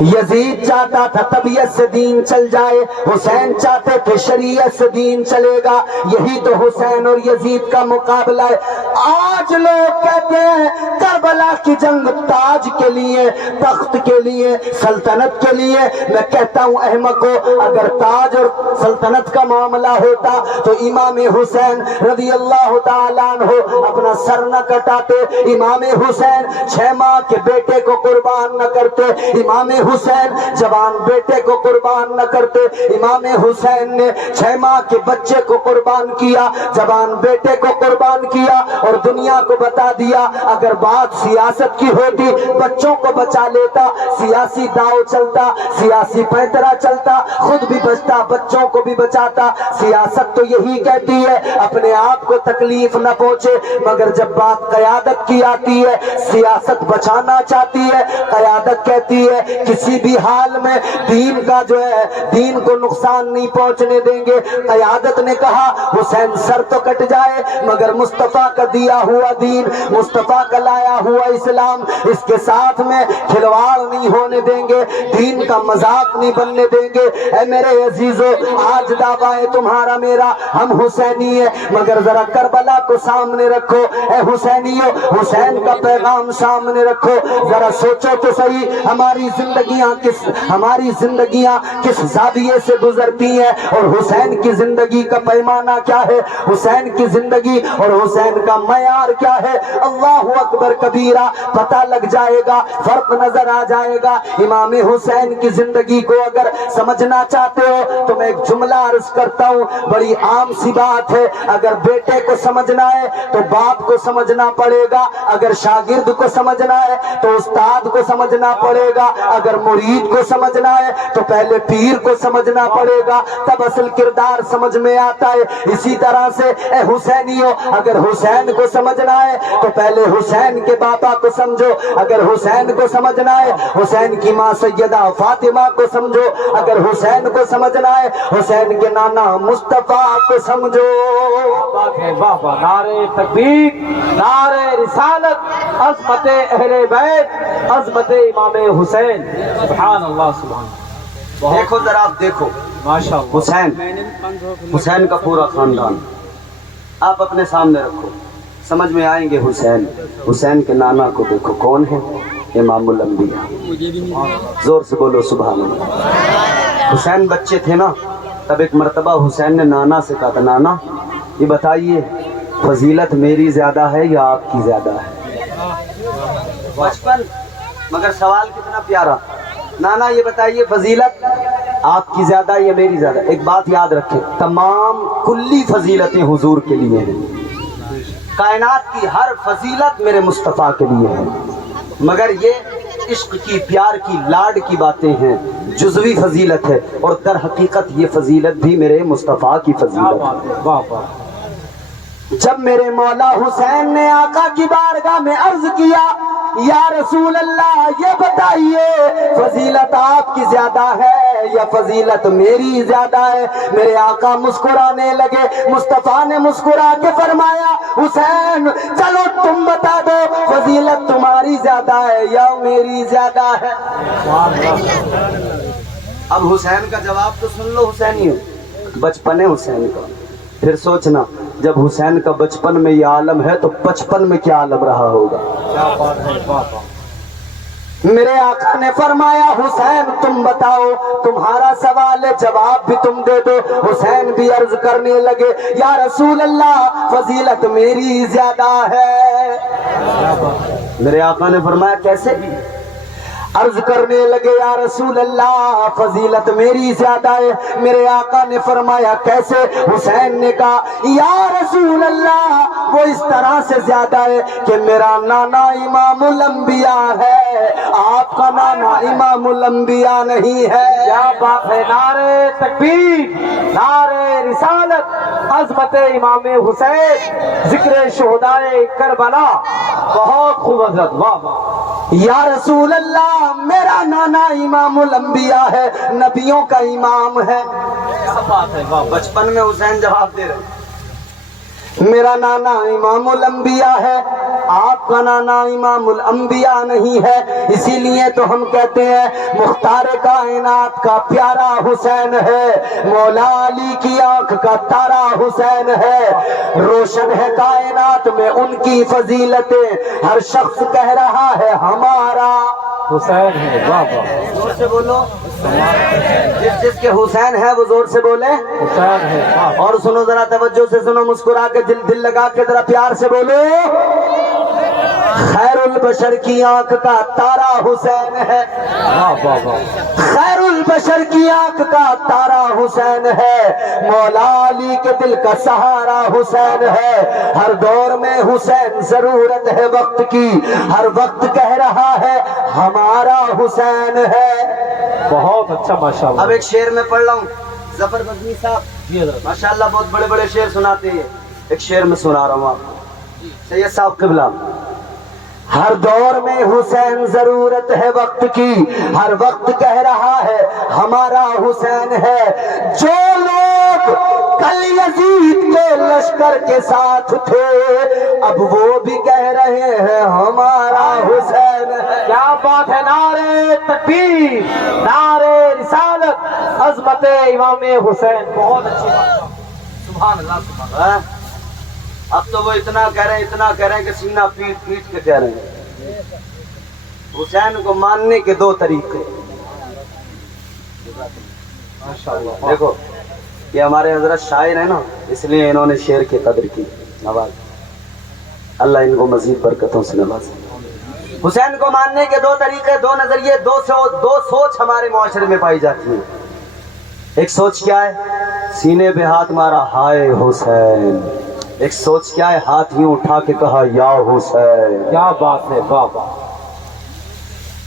یزید چاہتا تھا طبیعت سے دین چل جائے، حسین چاہتے تھے شریعت سے دین چلے گا۔ یہی تو حسین اور یزید کا مقابلہ ہے۔ آج لوگ کہتے ہیں کربلا کی جنگ تاج کے لیے، تخت کے لیے، سلطنت کے لیے۔ میں کہتا ہوں احمقو، اگر تاج اور سلطنت کا معاملہ ہوتا تو امام حسین رضی اللہ تعالیٰ عنہ اپنا سر نہ کٹاتے، امام حسین 6 ماہ کے بیٹے کو قربان نہ کرتے، امام حسین جوان بیٹے کو قربان نہ کرتے، امام حسین نے 6 ماہ کے بچے کو قربان کیا، جوان بیٹے کو قربان کیا اور دنیا کو بتا دیا اگر بات سیاست کی ہوتی بچوں کو بچا لیتا، سیاسی داؤ چلتا، سیاسی پیترا چلتا، خود بھی بچتا، بچوں کو بھی بچاتا۔ سیاست تو یہی کہتی ہے اپنے آپ کو تکلیف نہ پہنچے، مگر جب بات قیادت کی آتی ہے سیاست بچانا چاہتی ہے، قیادت کہتی ہے کسی بھی حال میں دین کا جو ہے دین کو نقصان نہیں پہنچنے دیں گے۔ قیادت نے کہا حسین سر تو کٹ جائے مگر مصطفیٰ کا دیا ہوا دین، مصطفیٰ کا لایا ہوا اسلام، اس کے ساتھ میں کھلواڑ نہیں ہونے دیں گے، دین کا مذاق نہیں بننے دیں گے۔ اے میرے عزیزو، آج دعویٰ ہے تمہارا میرا، ہم حسینی ہیں، مگر ذرا کربلا کو سامنے رکھو۔ اے حسینیو، حسین کا پیغام سامنے رکھو، ذرا سوچو تو صحیح ہماری زندگیاں کس زاویے سے گزرتی ہیں اور حسین کی زندگی کا پیمانہ کیا ہے، حسین کی زندگی اور حسین کا معیار کیا ہے۔ اللہ اکبر کبیرہ، پتہ لگ جائے گا، فرق نظر آ جائے گا۔ امام حسین کی زندگی کو اگر سمجھنا چاہتے ہو تو میں ایک جملہ عرض کرتا ہوں، بڑی عام سی بات ہے، اگر بیٹے کو سمجھنا ہے تو باپ کو سمجھنا پڑے گا، اگر شاگرد کو سمجھنا ہے تو استاد کو سمجھنا پڑے گا، اگر مرید کو سمجھنا ہے تو پہلے پیر کو سمجھنا پڑے گا، تب اصل کردار سمجھ میں آتا ہے۔ اسی طرح سے اے حسینیو، اگر حسین کو سمجھنا ہے تو پہلے حسین کے بابا کو سمجھو، اگر حسین کو سمجھنا ہے حسین کی ماں سیدہ فاطمہ کو سمجھو، اگر حسین کو سمجھنا ہے حسین کے نانا مصطفیٰ کو سمجھو۔ واہ واہ، نعرے تکبیر، نعرے رسالت، عظمت اہل بیت، عظمت امام حسین، سبحان اللہ سبحان اللہ۔ دیکھو ذرا آپ دیکھو ماشاءاللہ، حسین کا پورا خاندان آپ اپنے سامنے رکھو، سمجھ میں آئیں گے حسین۔ حسین کے نانا کو دیکھو، کون ہے؟ امام الانبیاء۔ زور سے بولو سبحان اللہ۔ حسین بچے تھے نا، تب ایک مرتبہ حسین نے نانا سے کہا تھا، نانا یہ بتائیے فضیلت میری زیادہ ہے یا آپ کی زیادہ ہے؟ بچپن، مگر سوال کتنا پیارا، نانا یہ بتائیے فضیلت آپ کی زیادہ یا میری زیادہ؟ ایک بات یاد رکھیں، تمام کلی فضیلتیں حضور کے لیے ہیں، کائنات کی ہر فضیلت میرے مصطفیٰ کے لیے ہے، مگر یہ عشق کی، پیار کی، لاڈ کی باتیں ہیں، جزوی فضیلت ہے، اور در حقیقت یہ فضیلت بھی میرے مصطفیٰ کی فضیلت ہے۔ واہ واہ، جب میرے مولا حسین نے آقا کی بارگاہ میں عرض کیا یا رسول اللہ یہ بتائیے فضیلت آپ کی زیادہ ہے یا فضیلت میری زیادہ ہے؟ میرے آقا مسکرانے لگے، مصطفیٰ نے مسکرا کے فرمایا حسین چلو تم بتا دو فضیلت تمہاری زیادہ ہے یا میری زیادہ ہے؟ اب حسین کا جواب تو سن لو، حسینی ہو، بچپن ہے حسین کا، پھر سوچنا جب حسین کا بچپن میں یہ عالم ہے تو بچپن میں کیا عالم رہا ہوگا۔ کیا بات ہے، واہ واہ، میرے آقا نے فرمایا حسین تم بتاؤ، تمہارا سوال ہے جواب بھی تم دے دو۔ حسین بھی عرض کرنے لگے یا رسول اللہ فضیلت میری زیادہ ہے۔ میرے آقا نے فرمایا کیسے؟ عرض کرنے لگے یا رسول اللہ فضیلت میری زیادہ ہے۔ میرے آقا نے فرمایا کیسے؟ حسین نے کہا یا رسول اللہ وہ اس طرح سے زیادہ ہے کہ میرا نانا امام الانبیاء ہے، آپ کا نانا امام الانبیاء نہیں ہے۔ کیا بات ہے، نعرے تکبیر، نعرے رسالت، عظمت امام حسین، ذکر شہدائے کربلا، بہت خوب حضرت، واہ واہ۔ یا رسول اللہ میرا نانا امام الانبیاء ہے، نبیوں کا امام ہے۔ کیا بات ہے، واہ، بچپن میں حسین جواب دے رہے میرا نانا امام الانبیاء ہے، آپ کا نانا امام الانبیاء نہیں ہے، اسی لیے تو ہم کہتے ہیں مختار کائنات کا پیارا حسین ہے، مولا علی کی آنکھ کا تارا حسین ہے، روشن ہے کائنات میں ان کی فضیلتیں، ہر شخص کہہ رہا ہے ہمارا حسین ہے، واہ واہ، زور سے بولو، جس کے حسین ہے وہ زور سے بولے حسین ہے، واہ، اور سنو ذرا توجہ سے سنو، مسکرا کے دل لگا کے ذرا پیار سے بولو خیر البشر کی آنکھ کا تارا حسین ہے، واہ واہ واہ، خیر البشر کی آنکھ کا تارا حسین ہے، مولا علی کے دل کا سہارا حسین ہے، ہر دور میں حسین ضرورت ہے وقت کی، ہر وقت کہہ رہا ہے ہمارا حسین ہے۔ بہت اچھا، ماشاء اللہ۔ اب ایک شعر میں پڑھ رہا ہوں، ظفر بزمی صاحب جی حضرت، ماشاءاللہ بہت بڑے بڑے شعر سناتے ہیں، ایک شعر میں سنا رہا ہوں آپ کو، سید صاحب قبلہ۔ ہر دور میں حسین ضرورت ہے وقت کی، ہر وقت کہہ رہا ہے ہمارا حسین ہے، جو لوگ کل یزید کے لشکر کے ساتھ تھے اب وہ بھی کہہ رہے ہیں ہمارا حسین ہے۔ کیا بات ہے، نعرے تکبیر، نعرے رسالت، عظمت امام حسین، بہت اچھی بات، سبحان اللہ، سبحان اللہ۔ اب تو وہ اتنا کہہ رہے ہیں کہ سینہ پیٹ پیٹ کے کہہ رہے ہیں۔ حسین کو ماننے کے دو طریقے، ماشاء اللہ، دیکھو یہ ہمارے حضرت شاعر ہیں نا، اس لیے انہوں نے شعر کی قدر کی، نواز اللہ ان کو مزید برکتوں سے نوازے۔ حسین کو ماننے کے دو طریقے، دو نظریے، دو سوچ ہمارے معاشرے میں پائی جاتی ہیں۔ ایک سوچ کیا ہے؟ سینے پہ ہاتھ مارا ہائے حسین، ایک سوچ کیا ہے؟ ہاتھ یوں اٹھا کے کہا یا حسین۔ کیا بات ہے، واہ واہ،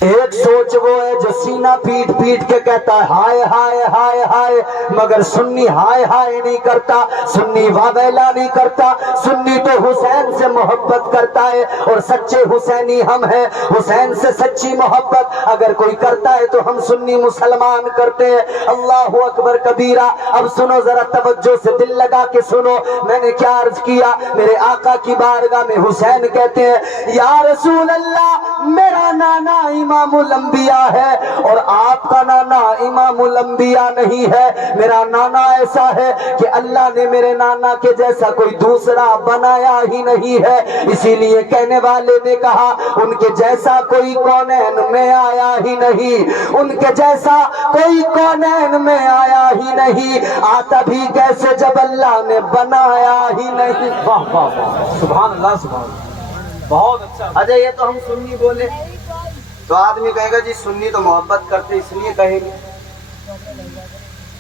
ایک سوچ وہ ہے جو سینہ پیٹ پیٹ کے کہتا ہے ہائے ہائے ہائے ہائے، مگر سنی ہائے ہائے نہیں کرتا، سنی واویلا نہیں کرتا، سنی تو حسین سے محبت کرتا ہے، اور سچے حسینی ہم ہیں، حسین سے سچی محبت اگر کوئی کرتا ہے تو ہم سنی مسلمان کرتے ہیں۔ اللہ اکبر کبیرہ۔ اب سنو ذرا توجہ سے دل لگا کے سنو، میں نے کیا عرض کیا؟ میرے آقا کی بارگاہ میں حسین کہتے ہیں یا رسول اللہ میرا نانا امام الانبیاء ہے اور آپ کا نانا امام الانبیاء نہیں ہے، میرا نانا ایسا ہے کہ اللہ نے میرے نانا کے جیسا کوئی دوسرا بنایا ہی نہیں ہے، اسی لیے کہنے والے نے کہا ان کے جیسا کوئی کونین میں آیا ہی نہیں، ان کے جیسا کوئی کونین میں آیا ہی نہیں، آتا بھی کیسے جب اللہ نے بنایا ہی نہیں۔ واہ واہ واہ، سبحان اللہ، سبحان اللہ، بہت اچھا۔ اچھا یہ تو ہم سنی بولے تو آدمی کہے گا جی سنی تو محبت کرتے اس لیے کہیں گے،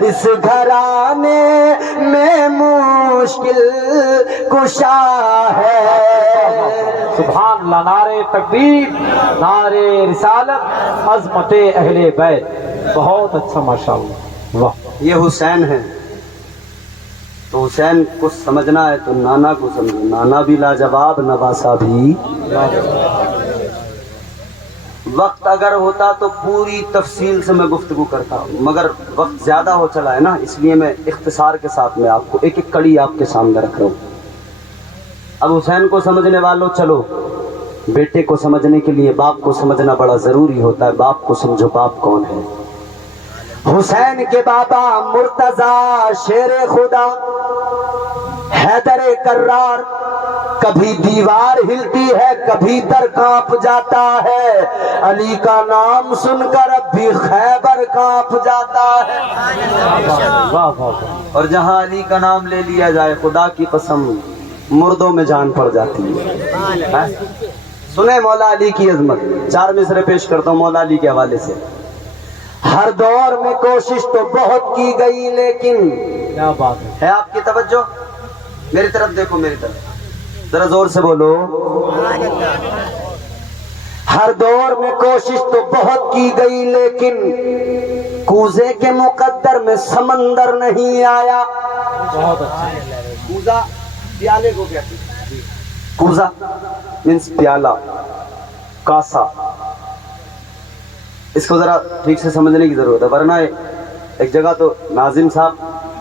اس گھرانے میں مشکل کشا ہے. سبحان اللہ. نعرے تکبیر، نعرے رسالت، عظمت اہل بیت. بہت اچھا ماشاءاللہ. واہ. یہ حسین ہے تو حسین کو سمجھنا ہے تو نانا کو سمجھو. نانا بھی لاجواب، نواسا بھی. وقت اگر ہوتا تو پوری تفصیل سے میں گفتگو کرتا، مگر وقت زیادہ ہو چلا ہے نا، اس لیے میں اختصار کے ساتھ میں آپ کو ایک ایک کڑی آپ کے سامنے رکھ رہا ہوں. اب حسین کو سمجھنے والوں چلو، بیٹے کو سمجھنے کے لیے باپ کو سمجھنا بڑا ضروری ہوتا ہے. باپ کو سمجھو، باپ کون ہے؟ حسین کے بابا مرتضی شیر خدا، حیدر کرار. کبھی دیوار ہلتی ہے، کبھی در کانپ جاتا ہے. علی کا نام سن کر اب بھی خیبر کانپ جاتا ہے. واہ واہ. اور جہاں علی کا نام لے لیا جائے، خدا کی قسم مردوں میں جان پڑ جاتی ہے. سنیں مولا علی کی عظمت. 4 مصرے پیش کرتا ہوں مولا علی کے حوالے سے. ہر دور میں کوشش تو بہت کی گئی، لیکن کیا بات ہے. آپ کی توجہ؟ میری طرف دیکھو، میری طرف ذرا زور سے بولو. ہر دور میں کوشش تو بہت کی گئی، لیکن کوزے کے مقدر میں سمندر نہیں آیا. بہت اچھا. کوزہ پیالے کو کہتے ہیں. کوزہ مینس پیالہ، کاسا. اس کو ذرا ٹھیک سے سمجھنے کی ضرورت ہے، ورنہ ایک جگہ تو ناظم صاحب،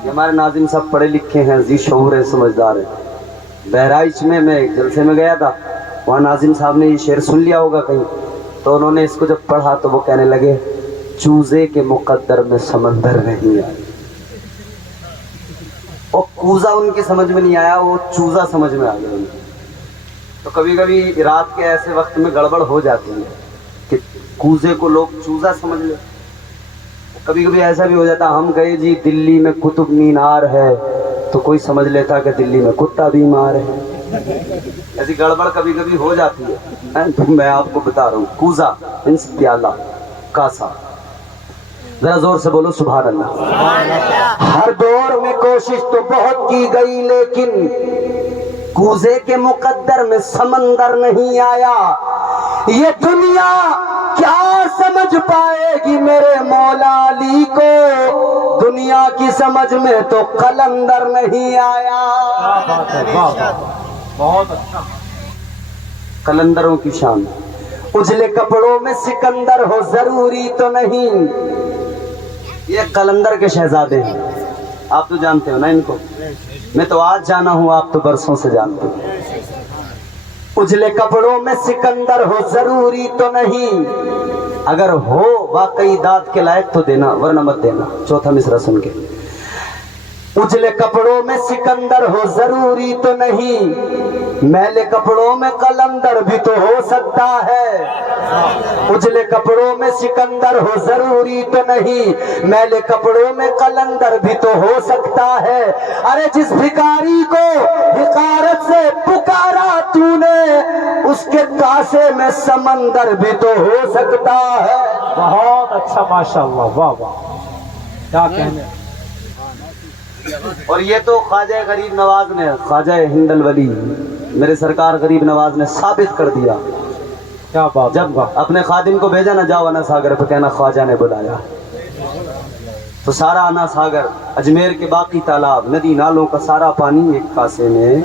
ہمارے ناظم صاحب پڑھے لکھے ہیں، ذی شعور ہیں، سمجھدار ہیں. بہرائچ میں ایک جلسے میں گیا تھا، وہاں ناظم صاحب نے یہ شعر سن لیا ہوگا کہیں، تو انہوں نے اس کو جب پڑھا تو وہ کہنے لگے چوزے کے مقدر میں سمندر نہیں آیا. اور کوزہ ان کی سمجھ میں نہیں آیا، وہ چوزہ سمجھ میں آ گیا ان کی. تو کبھی کبھی رات کے ایسے وقت میں گڑبڑ ہو جاتی ہے کہ کوزے کو لوگ چوزہ سمجھ لیں. کبھی کبھی ایسا بھی ہو جاتا، ہم گئے جی دلی میں قطب مینار ہے، تو کوئی سمجھ لیتا کہ دلی میں کتا بیمار ہے. ایسی گڑبڑ کبھی کبھی ہو جاتی ہے. تو میں آپ کو بتا رہا ہوں، کوزہ مینس پیالہ، کاسا. ذرا زور سے بولو سبحان اللہ. ہر دور میں کوشش تو بہت کی گئی، لیکن کوزے کے مقدر میں سمندر نہیں آیا. یہ دنیا کیا سمجھ پائے گی میرے مولا علی کو، دنیا کی سمجھ میں تو قلندر نہیں آیا. بہت اچھا. قلندروں کی شان. اجلے کپڑوں میں سکندر ہو ضروری تو نہیں. یہ قلندر کے شہزادے ہیں، آپ تو جانتے ہو نا ان کو. میں تو آج جانا ہوں، آپ تو برسوں سے جانتے ہو. اجلے کپڑوں میں سکندر ہو ضروری تو نہیں، اگر ہو واقعی داد کے لائق تو دینا، ورنہ مت دینا. چوتھا مصرع سن کے. اجلے کپڑوں میں سکندر ہو ضروری تو نہیں، میلے کپڑوں میں قلندر بھی تو ہو سکتا ہے. اجلے کپڑوں میں سکندر ہو ضروری تو نہیں، میلے کپڑوں میں قلندر بھی تو ہو سکتا ہے. ارے جس بھکاری کو حقارت سے پکارا تو نے، اس کے کاسے میں سمندر بھی تو ہو سکتا ہے. بہت اچھا ماشاءاللہ. واہ واہ. کیا کہنے. اور یہ تو خواجہ غریب نواز نے، خواجہ ہند الولی میرے سرکار غریب نواز نے ثابت کر دیا. کیا بات. جب اپنے خادم کو بھیجا نا، جاؤ انا ساگر پہ کہنا خواجہ نے بلایا، تو سارا انا ساگر، اجمیر کے باقی تالاب، ندی نالوں کا سارا پانی ایک کاسے میں.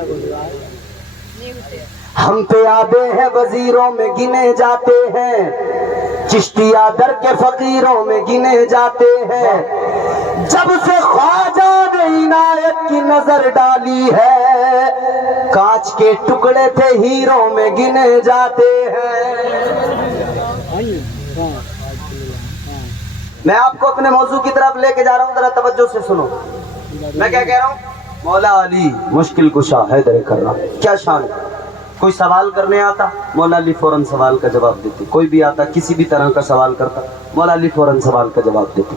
ہم پہ آبے ہیں وزیروں میں گنے جاتے ہیں، چشتیہ در کے فقیروں میں گنے جاتے ہیں. جب سے خواجہ نے عنایت کی نظر ڈالی ہے، کانچ کے ٹکڑے تھے ہیروں میں گنے جاتے ہیں. میں آپ کو اپنے موضوع کی طرف لے کے جا رہا ہوں، ذرا توجہ سے سنو. میں کیا کہہ رہا ہوں؟ مولا علی مشکل کشا حیدر کرار. کیا شان ہے. کوئی سوال کرنے آتا، مولا علی فوراً سوال کا جواب دیتے. کوئی بھی آتا کسی بھی طرح کا سوال کرتا، مولا علی فوراً سوال کا جواب دیتے.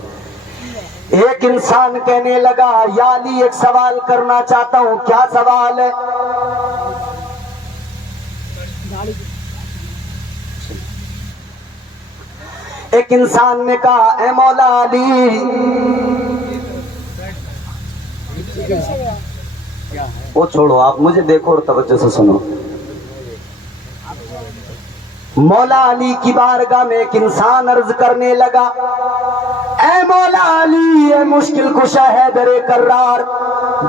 ایک انسان کہنے لگا، یا علی ایک سوال کرنا چاہتا ہوں. کیا سوال ہے؟ ایک انسان نے کہا، اے مولا علی وہ چھوڑو, آپ مجھے دیکھو اور توجہ سے سنو. مولا علی کی بارگاہ میں ایک انسان عرض کرنے لگا, اے مولا علی, اے مشکل کشا حیدر کرار,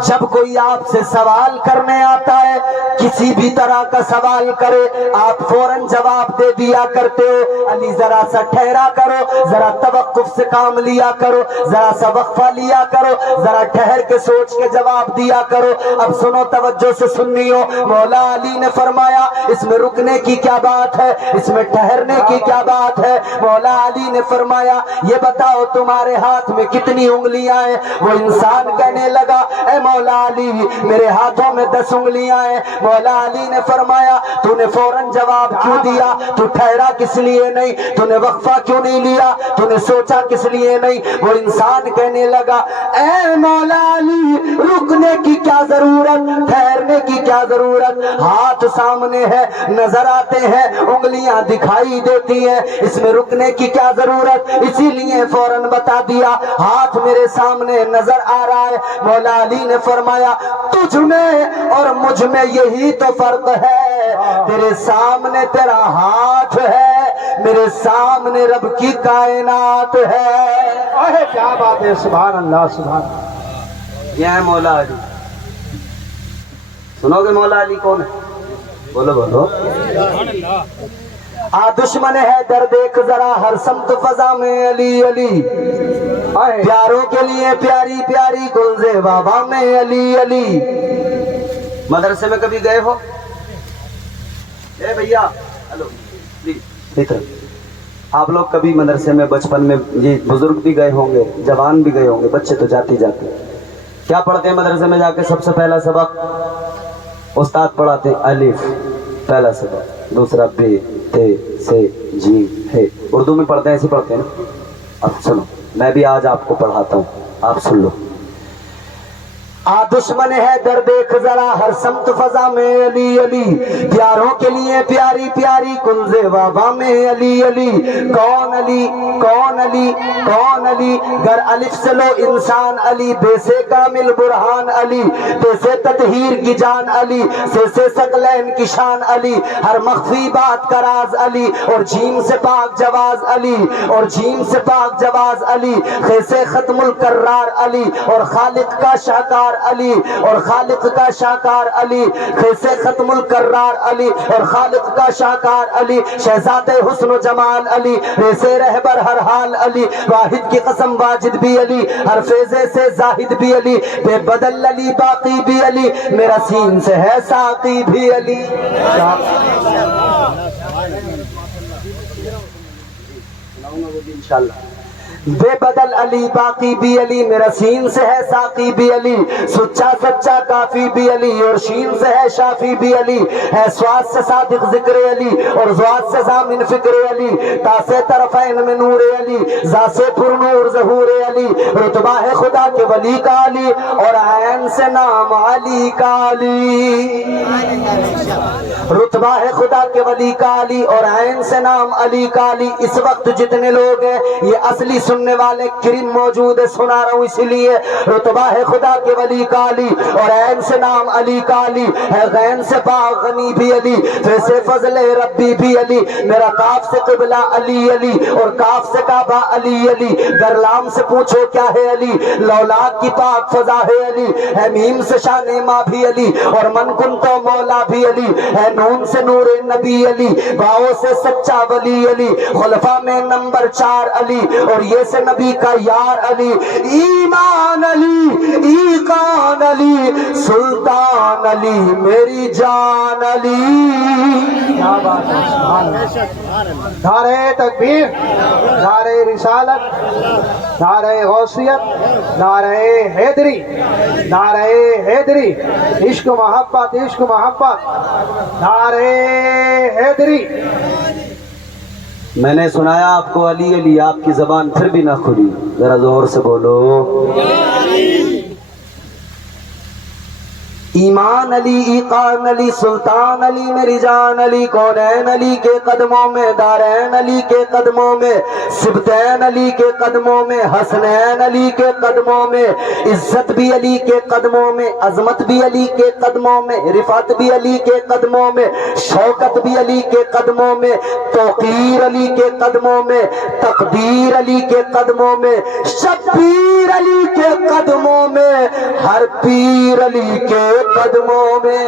جب کوئی آپ سے سوال کرنے آتا ہے, کسی بھی طرح کا سوال کرے, آپ فوراً جواب دے دیا کرتے ہو. علی ذرا سا ٹھہرا کرو, ذرا توقف سے کام لیا کرو, ذرا سا وقفہ لیا کرو, ذرا ٹھہر کے سوچ کے جواب دیا کرو. اب سنو, توجہ سے سننی ہو. مولا علی نے فرمایا, اس میں رکنے کی کیا بات ہے, اس میں ٹھہرنے کی کیا بات ہے؟ مولا علی نے فرمایا, یہ بتاؤ تمہارے ہاتھ میں کتنی انگلیاں ہیں؟ وہ انسان کہنے لگا, اے مولا علی, میرے ہاتھوں میں 10 انگلیاں ہیں. مولا علی نے فرمایا, تو نے فوراً جواب کیوں دیا؟ تو ٹھہرا کس لیے نہیں؟ تو نے وقفہ کیوں نہیں لیا؟ تو نے سوچا کس لیے نہیں؟ وہ انسان کہنے لگا, اے مولا علی, رکنے کی کیا ضرورت, ٹھہرنے کی کیا ضرورت؟ ہاتھ سامنے ہے, نظر آتے ہیں, انگلیاں دکھائی دیتی ہیں, اس میں رکنے کی کیا ضرورت؟ اسی لیے فوراً بتا دیا, ہاتھ میرے سامنے نظر آ رہا ہے. مولا علی نے فرمایا, تجھ میں اور مجھ میں یہی تو فرق ہے, تیرے سامنے تیرا ہاتھ ہے, میرے سامنے رب کی کائنات ہے. کیا بات ہے, سبحان اللہ, سبحان اللہ. یہ ہے مولا علی. سنو گے مولا علی کون ہے؟ بولو بولو. دشمن ہے در دیکھ ذرا, ہر سمت فضا میں علی علی, پیاروں کے لیے پیاری پیاری گلزے بابا میں علی علی. مدرسے میں کبھی گئے ہو؟ اے بھیا, ہلو پلیز, آپ لوگ کبھی مدرسے میں بچپن میں, یہ بزرگ بھی گئے ہوں گے, جوان بھی گئے ہوں گے, بچے تو جاتے جاتے کیا پڑھتے ہیں مدرسے میں جا کے؟ سب سے پہلا سبق استاد پڑھاتے ہیں الف, پہلا سبق. دوسرا بے تے سے جیم ہے. اردو میں پڑھتے ہیں, ایسے پڑھتے ہیں نا. اب سنو, میں بھی آج آپ کو پڑھاتا ہوں, آپ سن لو. دشمن ہے در دیکھ ذرا, ہر سمت فضا میں علی علی, پیاروں کے لیے پیاری پیاری کنزے بابا میں علی علی. کون علی, کون علی, کون علی؟ گر الف سے لو انسان علی, بے سے کامل برہان علی, تے سے تطہیر کی جان علی, سے ثقلین کی شان علی, ہر مخفی بات کا راز علی, اور جیم سے پاک جواز علی, اور جیم سے پاک جواز علی, خے سے ختم القرار علی, اور خالق کا شاہکار علی, اور خالق کا شاہکار علی, خے سے ختم القرار علی, اور خالق کا شاہکار علی, شہزاد حسن و جمال علی, ریسے رہبر ہر حال علی, واحد کی قسم واجد بھی علی, ہر فیضے سے زاہد بھی علی, بے بدل علی باقی بھی علی, میرا سین سے ہے ساقی بھی علی. انشاءاللہ. بے بدل علی باقی بھی علی, میرا سین سے ہے ساقی بھی علی, سچا سچا کافی بھی علی, اور شین سے ہے شافی بھی علی, ہے سواد سے صادق ذکر علی, اور زواد سے ضامن فکر علی, تا سے طرفین میں نور علی, ذا سے پر نور ظہور علی, رتبہ ہے خدا کے ولی کا علی, اور عین سے نام علی کا علی. رتبہ ہے خدا کے ولی کا علی, اور عین سے نام علی کا علی. اس وقت جتنے لوگ ہیں یہ اصلی سننے والے کریم موجود ہے, سنا رہا ہوں اس لیے. رتبہ ہے خدا کے ولی کا علی, اور عین سے نام علی کا علی, ہے غین سے پاک غنی بھی علی, پھر سے فضل ربی بھی علی, میرا کاف سے قبلہ علی علی, اور کاف سے کعبہ علی علی, گر لام سے پوچھو کیا ہے علی, لولاک کی پاک فضا ہے علی, ہے میم سے شان ماں بھی علی, اور من کن تو مولا بھی علی, ہے نون سے نور نبی علی, باؤ سے سچا ولی علی, خلفاء میں نمبر 4 علی, اور یہ سے نبی کا یار علی, ایمان علی, ایقان علی, سلطان علی, میری جان علی. کیا بات ہے, سبحان اللہ. نعرہ تکبیر, نعرہ رسالت, نعرہ غوثیت, نعرہ حیدری, نعرہ حیدری, عشق محبت, عشق محبت, نعرہ حیدری. میں نے سنایا آپ کو علی علی, آپ کی زبان پھر بھی نہ کھلی, ذرا زور سے بولو. ایمان علی، ایقان علی، سلطان علی، میری جان علی، کونین علی کے قدموں میں، دارین علی کے قدموں میں، سبتین علی کے قدموں میں، حسنین علی کے قدموں میں، عزت بھی علی کے قدموں میں، عظمت بھی علی کے قدموں میں، رفعت بھی علی کے قدموں میں، شوکت بھی علی کے قدموں میں، توقیر علی کے قدموں میں، تقدیر علی کے قدموں میں، شبیر علی کے قدموں میں، ہر پیر علی کے قدموں میں،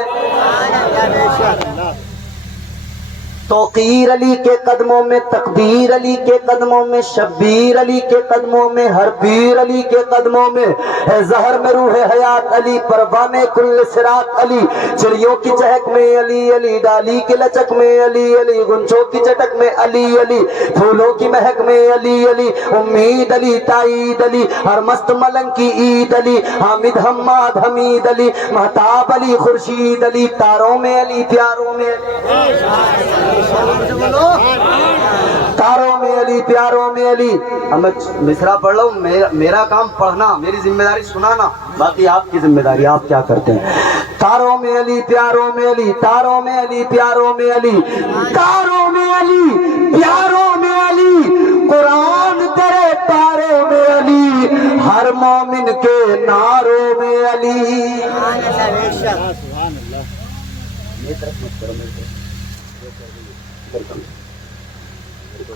توقیر علی کے قدموں میں، تقدیر علی کے قدموں میں، شبیر علی کے قدموں میں، ہر پیر علی کے قدموں میں، اے زہر میں روح حیات علی، پروان کل صراط علی، چڑیوں کی چہک میں علی علی، ڈالی کی لچک میں علی علی، گنچوں کی چٹک میں علی علی، پھولوں کی مہک میں علی علی، امید علی، تائید علی، ہر مست ملنگ کی عید علی، حامد حماد حمید علی، مہتاب علی، خورشید علی، تاروں میں علی، پیاروں میں علی، تاروں میں علی، پیاروں میں علی۔ اب میں مصرع پڑھ رہا ہوں، میرا کام پڑھنا، میری ذمہ داری سنانا، باقی آپ کی ذمہ داری آپ کیا کرتے ہیں۔ تاروں میں علی، پیاروں میں علی، تاروں میں علی، پیاروں میں علی، تاروں میں علی، پیاروں میں علی، قرآن تیرے پاروں میں علی، ہر مومن کے ناروں میں علی۔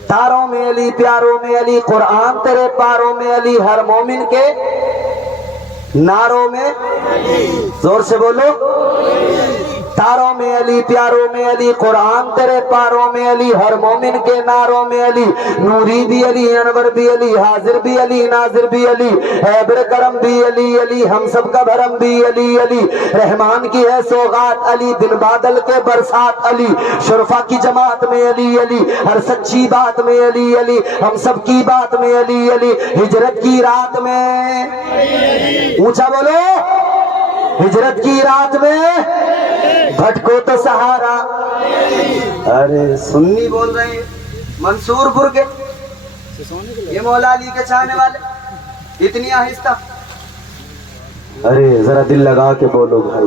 تاروں میں علی، پیاروں میں علی، قرآن تیرے پاروں میں علی، ہر مومن کے ناروں میں، زور سے بولو، تاروں میں علی، پیاروں میں علی، قرآن تیرے پاروں میں علی، ہر مومن کے ناروں میں علی، نوری بھی علی، انور بھی علی، حاضر بھی علی، ناظر بھی علی، عبر کرم بھی علی علی، ہم سب کا بھرم بھی علی علی، رحمان کی ہے سوغات علی، بن بادل کے برسات علی، شرفا کی جماعت میں علی علی، ہر سچی بات میں علی علی، ہم سب کی بات میں علی علی، ہجرت کی رات میں، اونچا بولو، ہجرت کی رات میں بھٹکو تو سہارا، ارے سنی بول رہے ہیں منصور پور کے، یہ مولا علی کے چاہنے والے، اتنی آہستہ، ارے ذرا دل لگا کے بولو بھائی،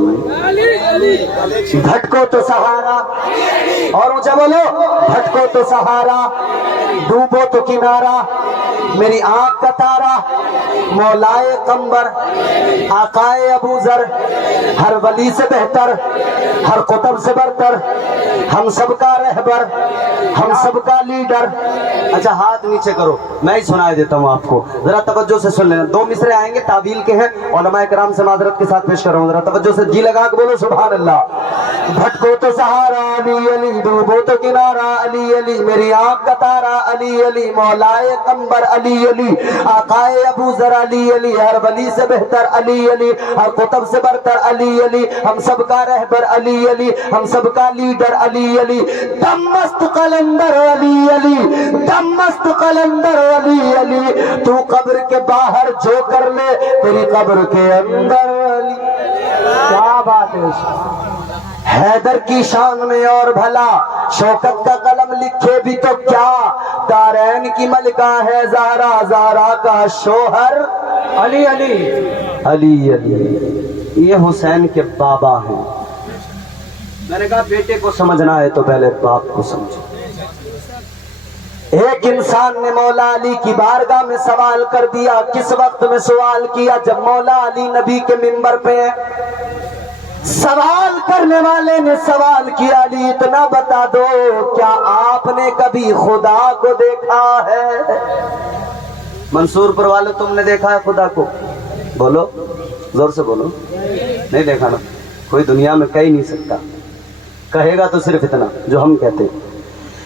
بھٹکو تو سہارا، اور اونچا بولو، بھٹکو تو سہارا، ڈوبو تو کنارہ، میری آنکھ کا تارا، مولائے قمبر، آقائے ابو ذر، ہر ولی سے بہتر، ہر قطب سے برتر، ہم سب کا رہبر، ہم سب کا لیڈر۔ اچھا ہاتھ نیچے کرو، میں ہی سنائے دیتا ہوں آپ کو، ذرا توجہ سے سن لینا، دو مصرے آئیں گے تعویل کے ہیں، علماء کرام سے معذرت کے ساتھ پیش کر رہا ہوں، ذرا توجہ سے جی لگا کے بولو سبحان اللہ۔ بھٹکو تو سہارا علی علی، ڈوبو تو کنارہ علی علی، میری آنکھ کا تارا علی علی، مولائے قمبر علی علی، آقائے ابو ذر علی علی، ہر ولی سے بہتر علی علی، ہر قطب سے برتر علی علی، ہم سب کا رہبر علی علی، ہم سب کا لیڈر علی علی، دم مست قلندر علی علی، دم مست قلندر علی علی، تو قبر کے باہر جو کر لے تیری قبر کے اندر علی۔ کیا بات ہے، حیدر کی شان میں اور بھلا شوکت کا قلم لکھے بھی تو کیا، دارین کی ملکہ ہے زہرا، زہرا کا شوہر علی علی علی علی، یہ حسین کے بابا ہیں۔ میں نے کہا بیٹے کو سمجھنا ہے تو پہلے باپ کو سمجھو۔ ایک انسان نے مولا علی کی بارگاہ میں سوال کر دیا، کس وقت میں سوال کیا؟ جب مولا علی نبی کے منبر پہ ہیں۔ سوال کرنے والے نے سوال کیا، علی اتنا بتا دو، کیا آپ نے کبھی خدا کو دیکھا ہے؟ منصور پر والے تم نے دیکھا ہے خدا کو؟ بولو زور سے بولو، نہیں دیکھا نا؟ کوئی دنیا میں کہہ ہی نہیں سکتا، کہے گا تو صرف اتنا جو ہم کہتے ہیں،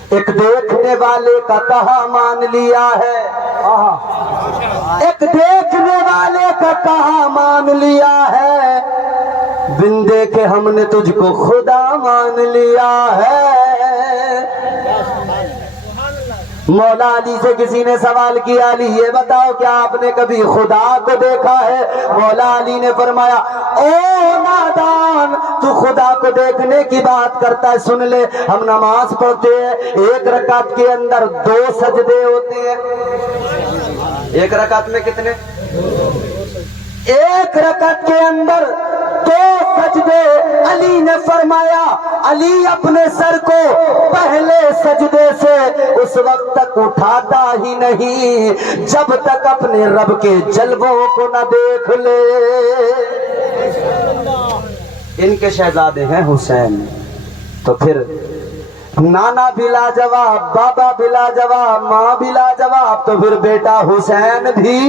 ایک دیکھنے والے کا کہا مان لیا ہے، ایک دیکھنے والے کا کہا مان لیا ہے، بن دیکھے ہم نے تجھ کو خدا مان لیا ہے۔ مولا علی سے کسی نے سوال کیا، علی یہ بتاؤ کیا آپ نے کبھی خدا کو دیکھا ہے؟ مولا علی نے فرمایا، او نادان، تو خدا کو دیکھنے کی بات کرتا ہے، سن لے، ہم نماز پڑھتے ہیں، ایک رکعت کے اندر 2 سجدے ہوتے ہیں۔ ایک رکعت میں کتنے؟ ایک رکعت کے اندر 2 سجدے علی نے فرمایا علی اپنے سر کو پہلے سجدے سے اس وقت تک اٹھاتا ہی نہیں جب تک اپنے رب کے جلووں کو نہ دیکھ لے. ان کے شہزادے ہیں حسین. تو پھر نانا بھی لاجواب، بابا بھی لاجواب، ماں بھی لاجواب، تو پھر بیٹا حسین بھی.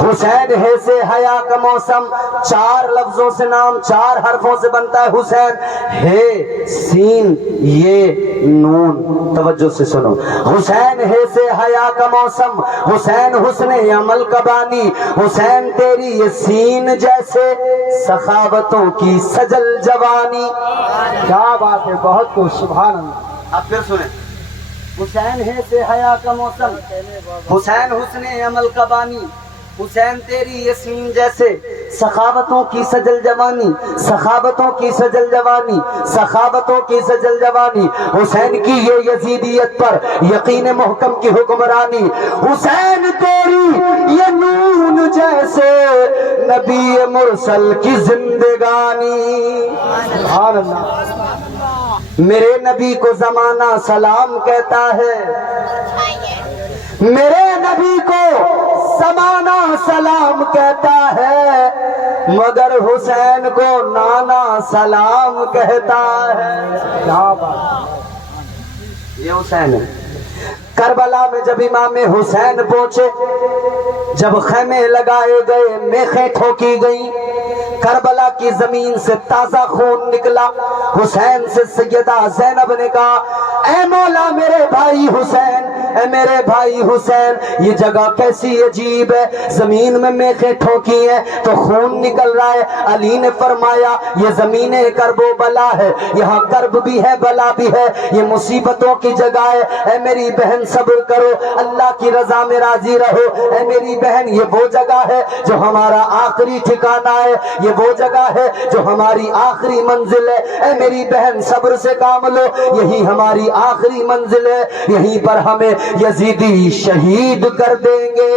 حسین ہے سے حیا کا موسم 4 لفظوں سے نام 4 حرفوں سے بنتا ہے حسین. ہے سین یہ نون، توجہ سے سنو. حسین ہے سے حیا کا موسم، حسین حسن عمل کا بانی، حسین تیری یہ سین جیسے سخاوتوں کی سجل جوانی. کیا بات ہے، بہت کچھ، سبحان اللہ. اب پھر سنیں. حسین ہے سے حیا کا موسم، حسین حسن عمل کا بانی، حسین تیری یہ سین جیسے سخاوتوں کی سجل جوانی، سخاوتوں کی سجل جوانی، سخاوتوں کی سجل جوانی. حسین کی یہ یزیدیت پر یقین محکم کی حکمرانی. حسین تیری یہ نون جیسے نبی مرسل کی زندگانی. سبحان اللہ. میرے نبی کو زمانہ سلام کہتا ہے، میرے نبی کو زمانہ سلام کہتا ہے، مگر حسین کو نانا سلام کہتا ہے. کیا بات. یہ حسین ہے. کربلا میں جب امام حسین پہنچے، جب خیمے لگائے گئے، میخیں ٹھوکی گئیں، کربلا کی زمین سے تازہ خون نکلا. حسین سے سیدہ زینب نے کہا اے مولا میرے بھائی حسین، اے میرے بھائی حسین، یہ جگہ کیسی عجیب ہے، زمین میں میخیں ٹھوکی ہیں تو خون نکل رہا ہے. علی نے فرمایا یہ زمین کرب و بلا ہے، یہاں کرب بھی ہے بلا بھی ہے، یہ مصیبتوں کی جگہ ہے. اے میری بہن صبر کرو، اللہ کی رضا میں راضی رہو. اے میری بہن یہ وہ جگہ ہے جو ہمارا آخری ٹھکانہ ہے، یہ وہ جگہ ہے جو ہماری آخری منزل ہے. اے میری بہن صبر سے کام لو، یہی ہماری آخری منزل ہے، یہیں پر ہمیں یزیدی شہید کر دیں گے.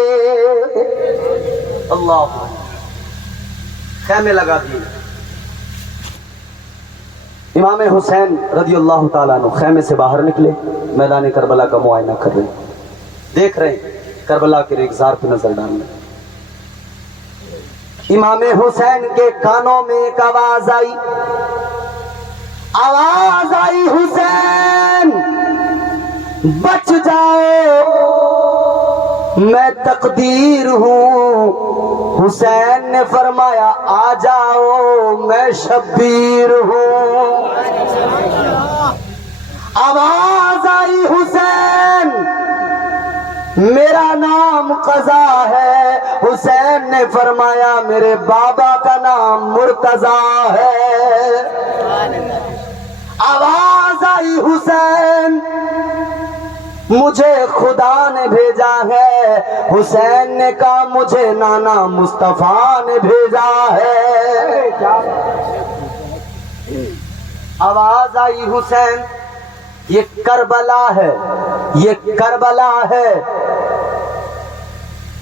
اللہ خیمے لگا دیے. امام حسین رضی اللہ تعالیٰ عنہ خیمے سے باہر نکلے، میدان کربلا کا معائنہ کر رہے ہیں، دیکھ رہے ہیں کربلا کے ریگزار پہ نظر ڈالنا. امام حسین کے کانوں میں ایک آواز آئی، آواز آئی حسین بچ جاؤ میں تقدیر ہوں. حسین نے فرمایا آ جاؤ میں شبیر ہوں. آواز آئی حسین میرا نام قضا ہے. حسین نے فرمایا میرے بابا کا نام مرتضیٰ ہے. آواز آئی حسین مجھے خدا نے بھیجا ہے. حسین نے کہا مجھے نانا مصطفیٰ نے بھیجا ہے. آواز آئی حسین یہ کربلا ہے، یہ کربلا ہے.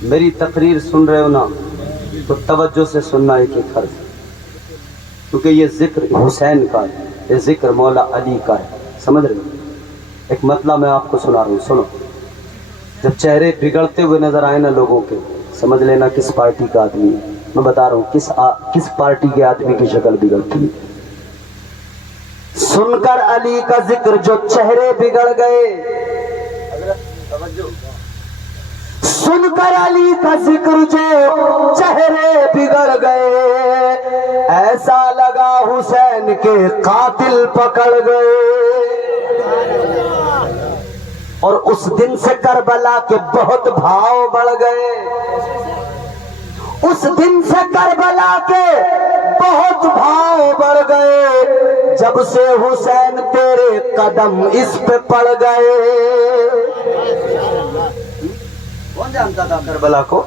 میری تقریر سن رہے ہو نا تو توجہ سے سننا ایک ایک حرف، کیونکہ یہ ذکر حسین کا ہے، یہ ذکر مولا علی کا ہے. سمجھ رہے ہو؟ ایک مطلب میں آپ کو سنا رہا ہوں، سنو. جب چہرے بگڑتے ہوئے نظر آئے نا لوگوں کے، سمجھ لینا کس پارٹی کا آدمی ہے. میں بتا رہا ہوں کس پارٹی کے آدمی کی شکل بگڑتی ہے. سن کر علی کا ذکر جو چہرے بگڑ گئے، سن کر علی کا ذکر جو چہرے بگڑ گئے، ایسا لگا حسین کے قاتل پکڑ گئے. اور اس دن سے کربلا کے بہت بھاؤ بڑھ گئے. اس دن سے کربلا کے بہت بھاؤ بڑھ گئے جب سے حسین تیرے قدم اس پہ پڑ گئے. کون جانتا تھا کربلا کو؟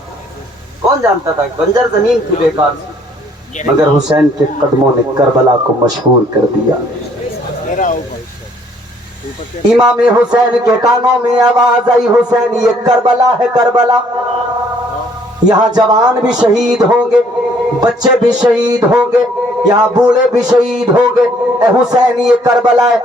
کون جانتا تھا؟ بنجر زمین تھی بیکار سے، مگر حسین کے قدموں نے کربلا کو مشہور کر دیا. امام حسین کے کانوں میں آواز آئی حسین یہ کربلا ہے، کربلا یہاں جوان بھی شہید ہوں گے، بچے بھی شہید ہوں گے، یہاں بوڑھے بھی شہید ہوں گے۔ اے حسین یہ کربلا ہے،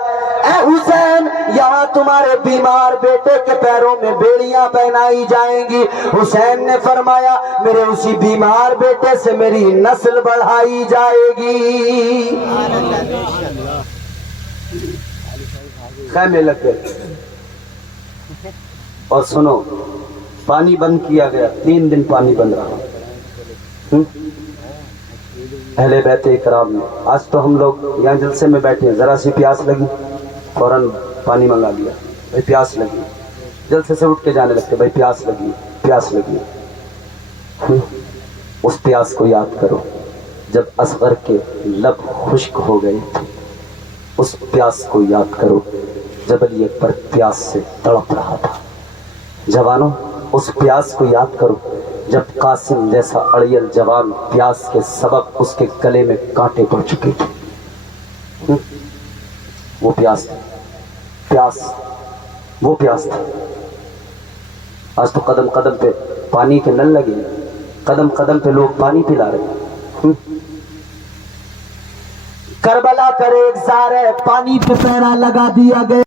اے حسین یہاں تمہارے بیمار بیٹے کے پیروں میں بیڑیاں پہنائی جائیں گی۔ حسین نے فرمایا میرے اسی بیمار بیٹے سے میری نسل بڑھائی جائے گی۔ خیمے لگ گئے اور سنو پانی بند کیا گیا، 3 دن پانی بند رہا۔ اہل بیت اکرام نے، آج تو ہم لوگ یہاں جلسے میں بیٹھے ہیں، ذرا سی پیاس لگی فوراً پانی منگا لیا، بھائی پیاس لگی، جلسے سے اٹھ کے جانے لگتے، بھائی پیاس لگی پیاس لگی۔ اس پیاس کو یاد کرو جب اصغر کے لب خشک ہو گئے تھے، اس پیاس کو یاد کرو جب علی اکبر پیاس سے تڑپ رہا تھا۔ جوانوں اس پیاس کو یاد کرو جب قاسم جیسا اڑیل جوان پیاس کے سبب اس کے گلے میں کانٹے پڑ چکے تھے۔ وہ پیاس وہ پیاس تھی۔ آج تو قدم قدم پہ پانی کے نل لگے، قدم قدم پہ لوگ پانی پلا رہے۔ کربلا کا ریگزار ہے، پانی پہ پیرا لگا دیا گیا۔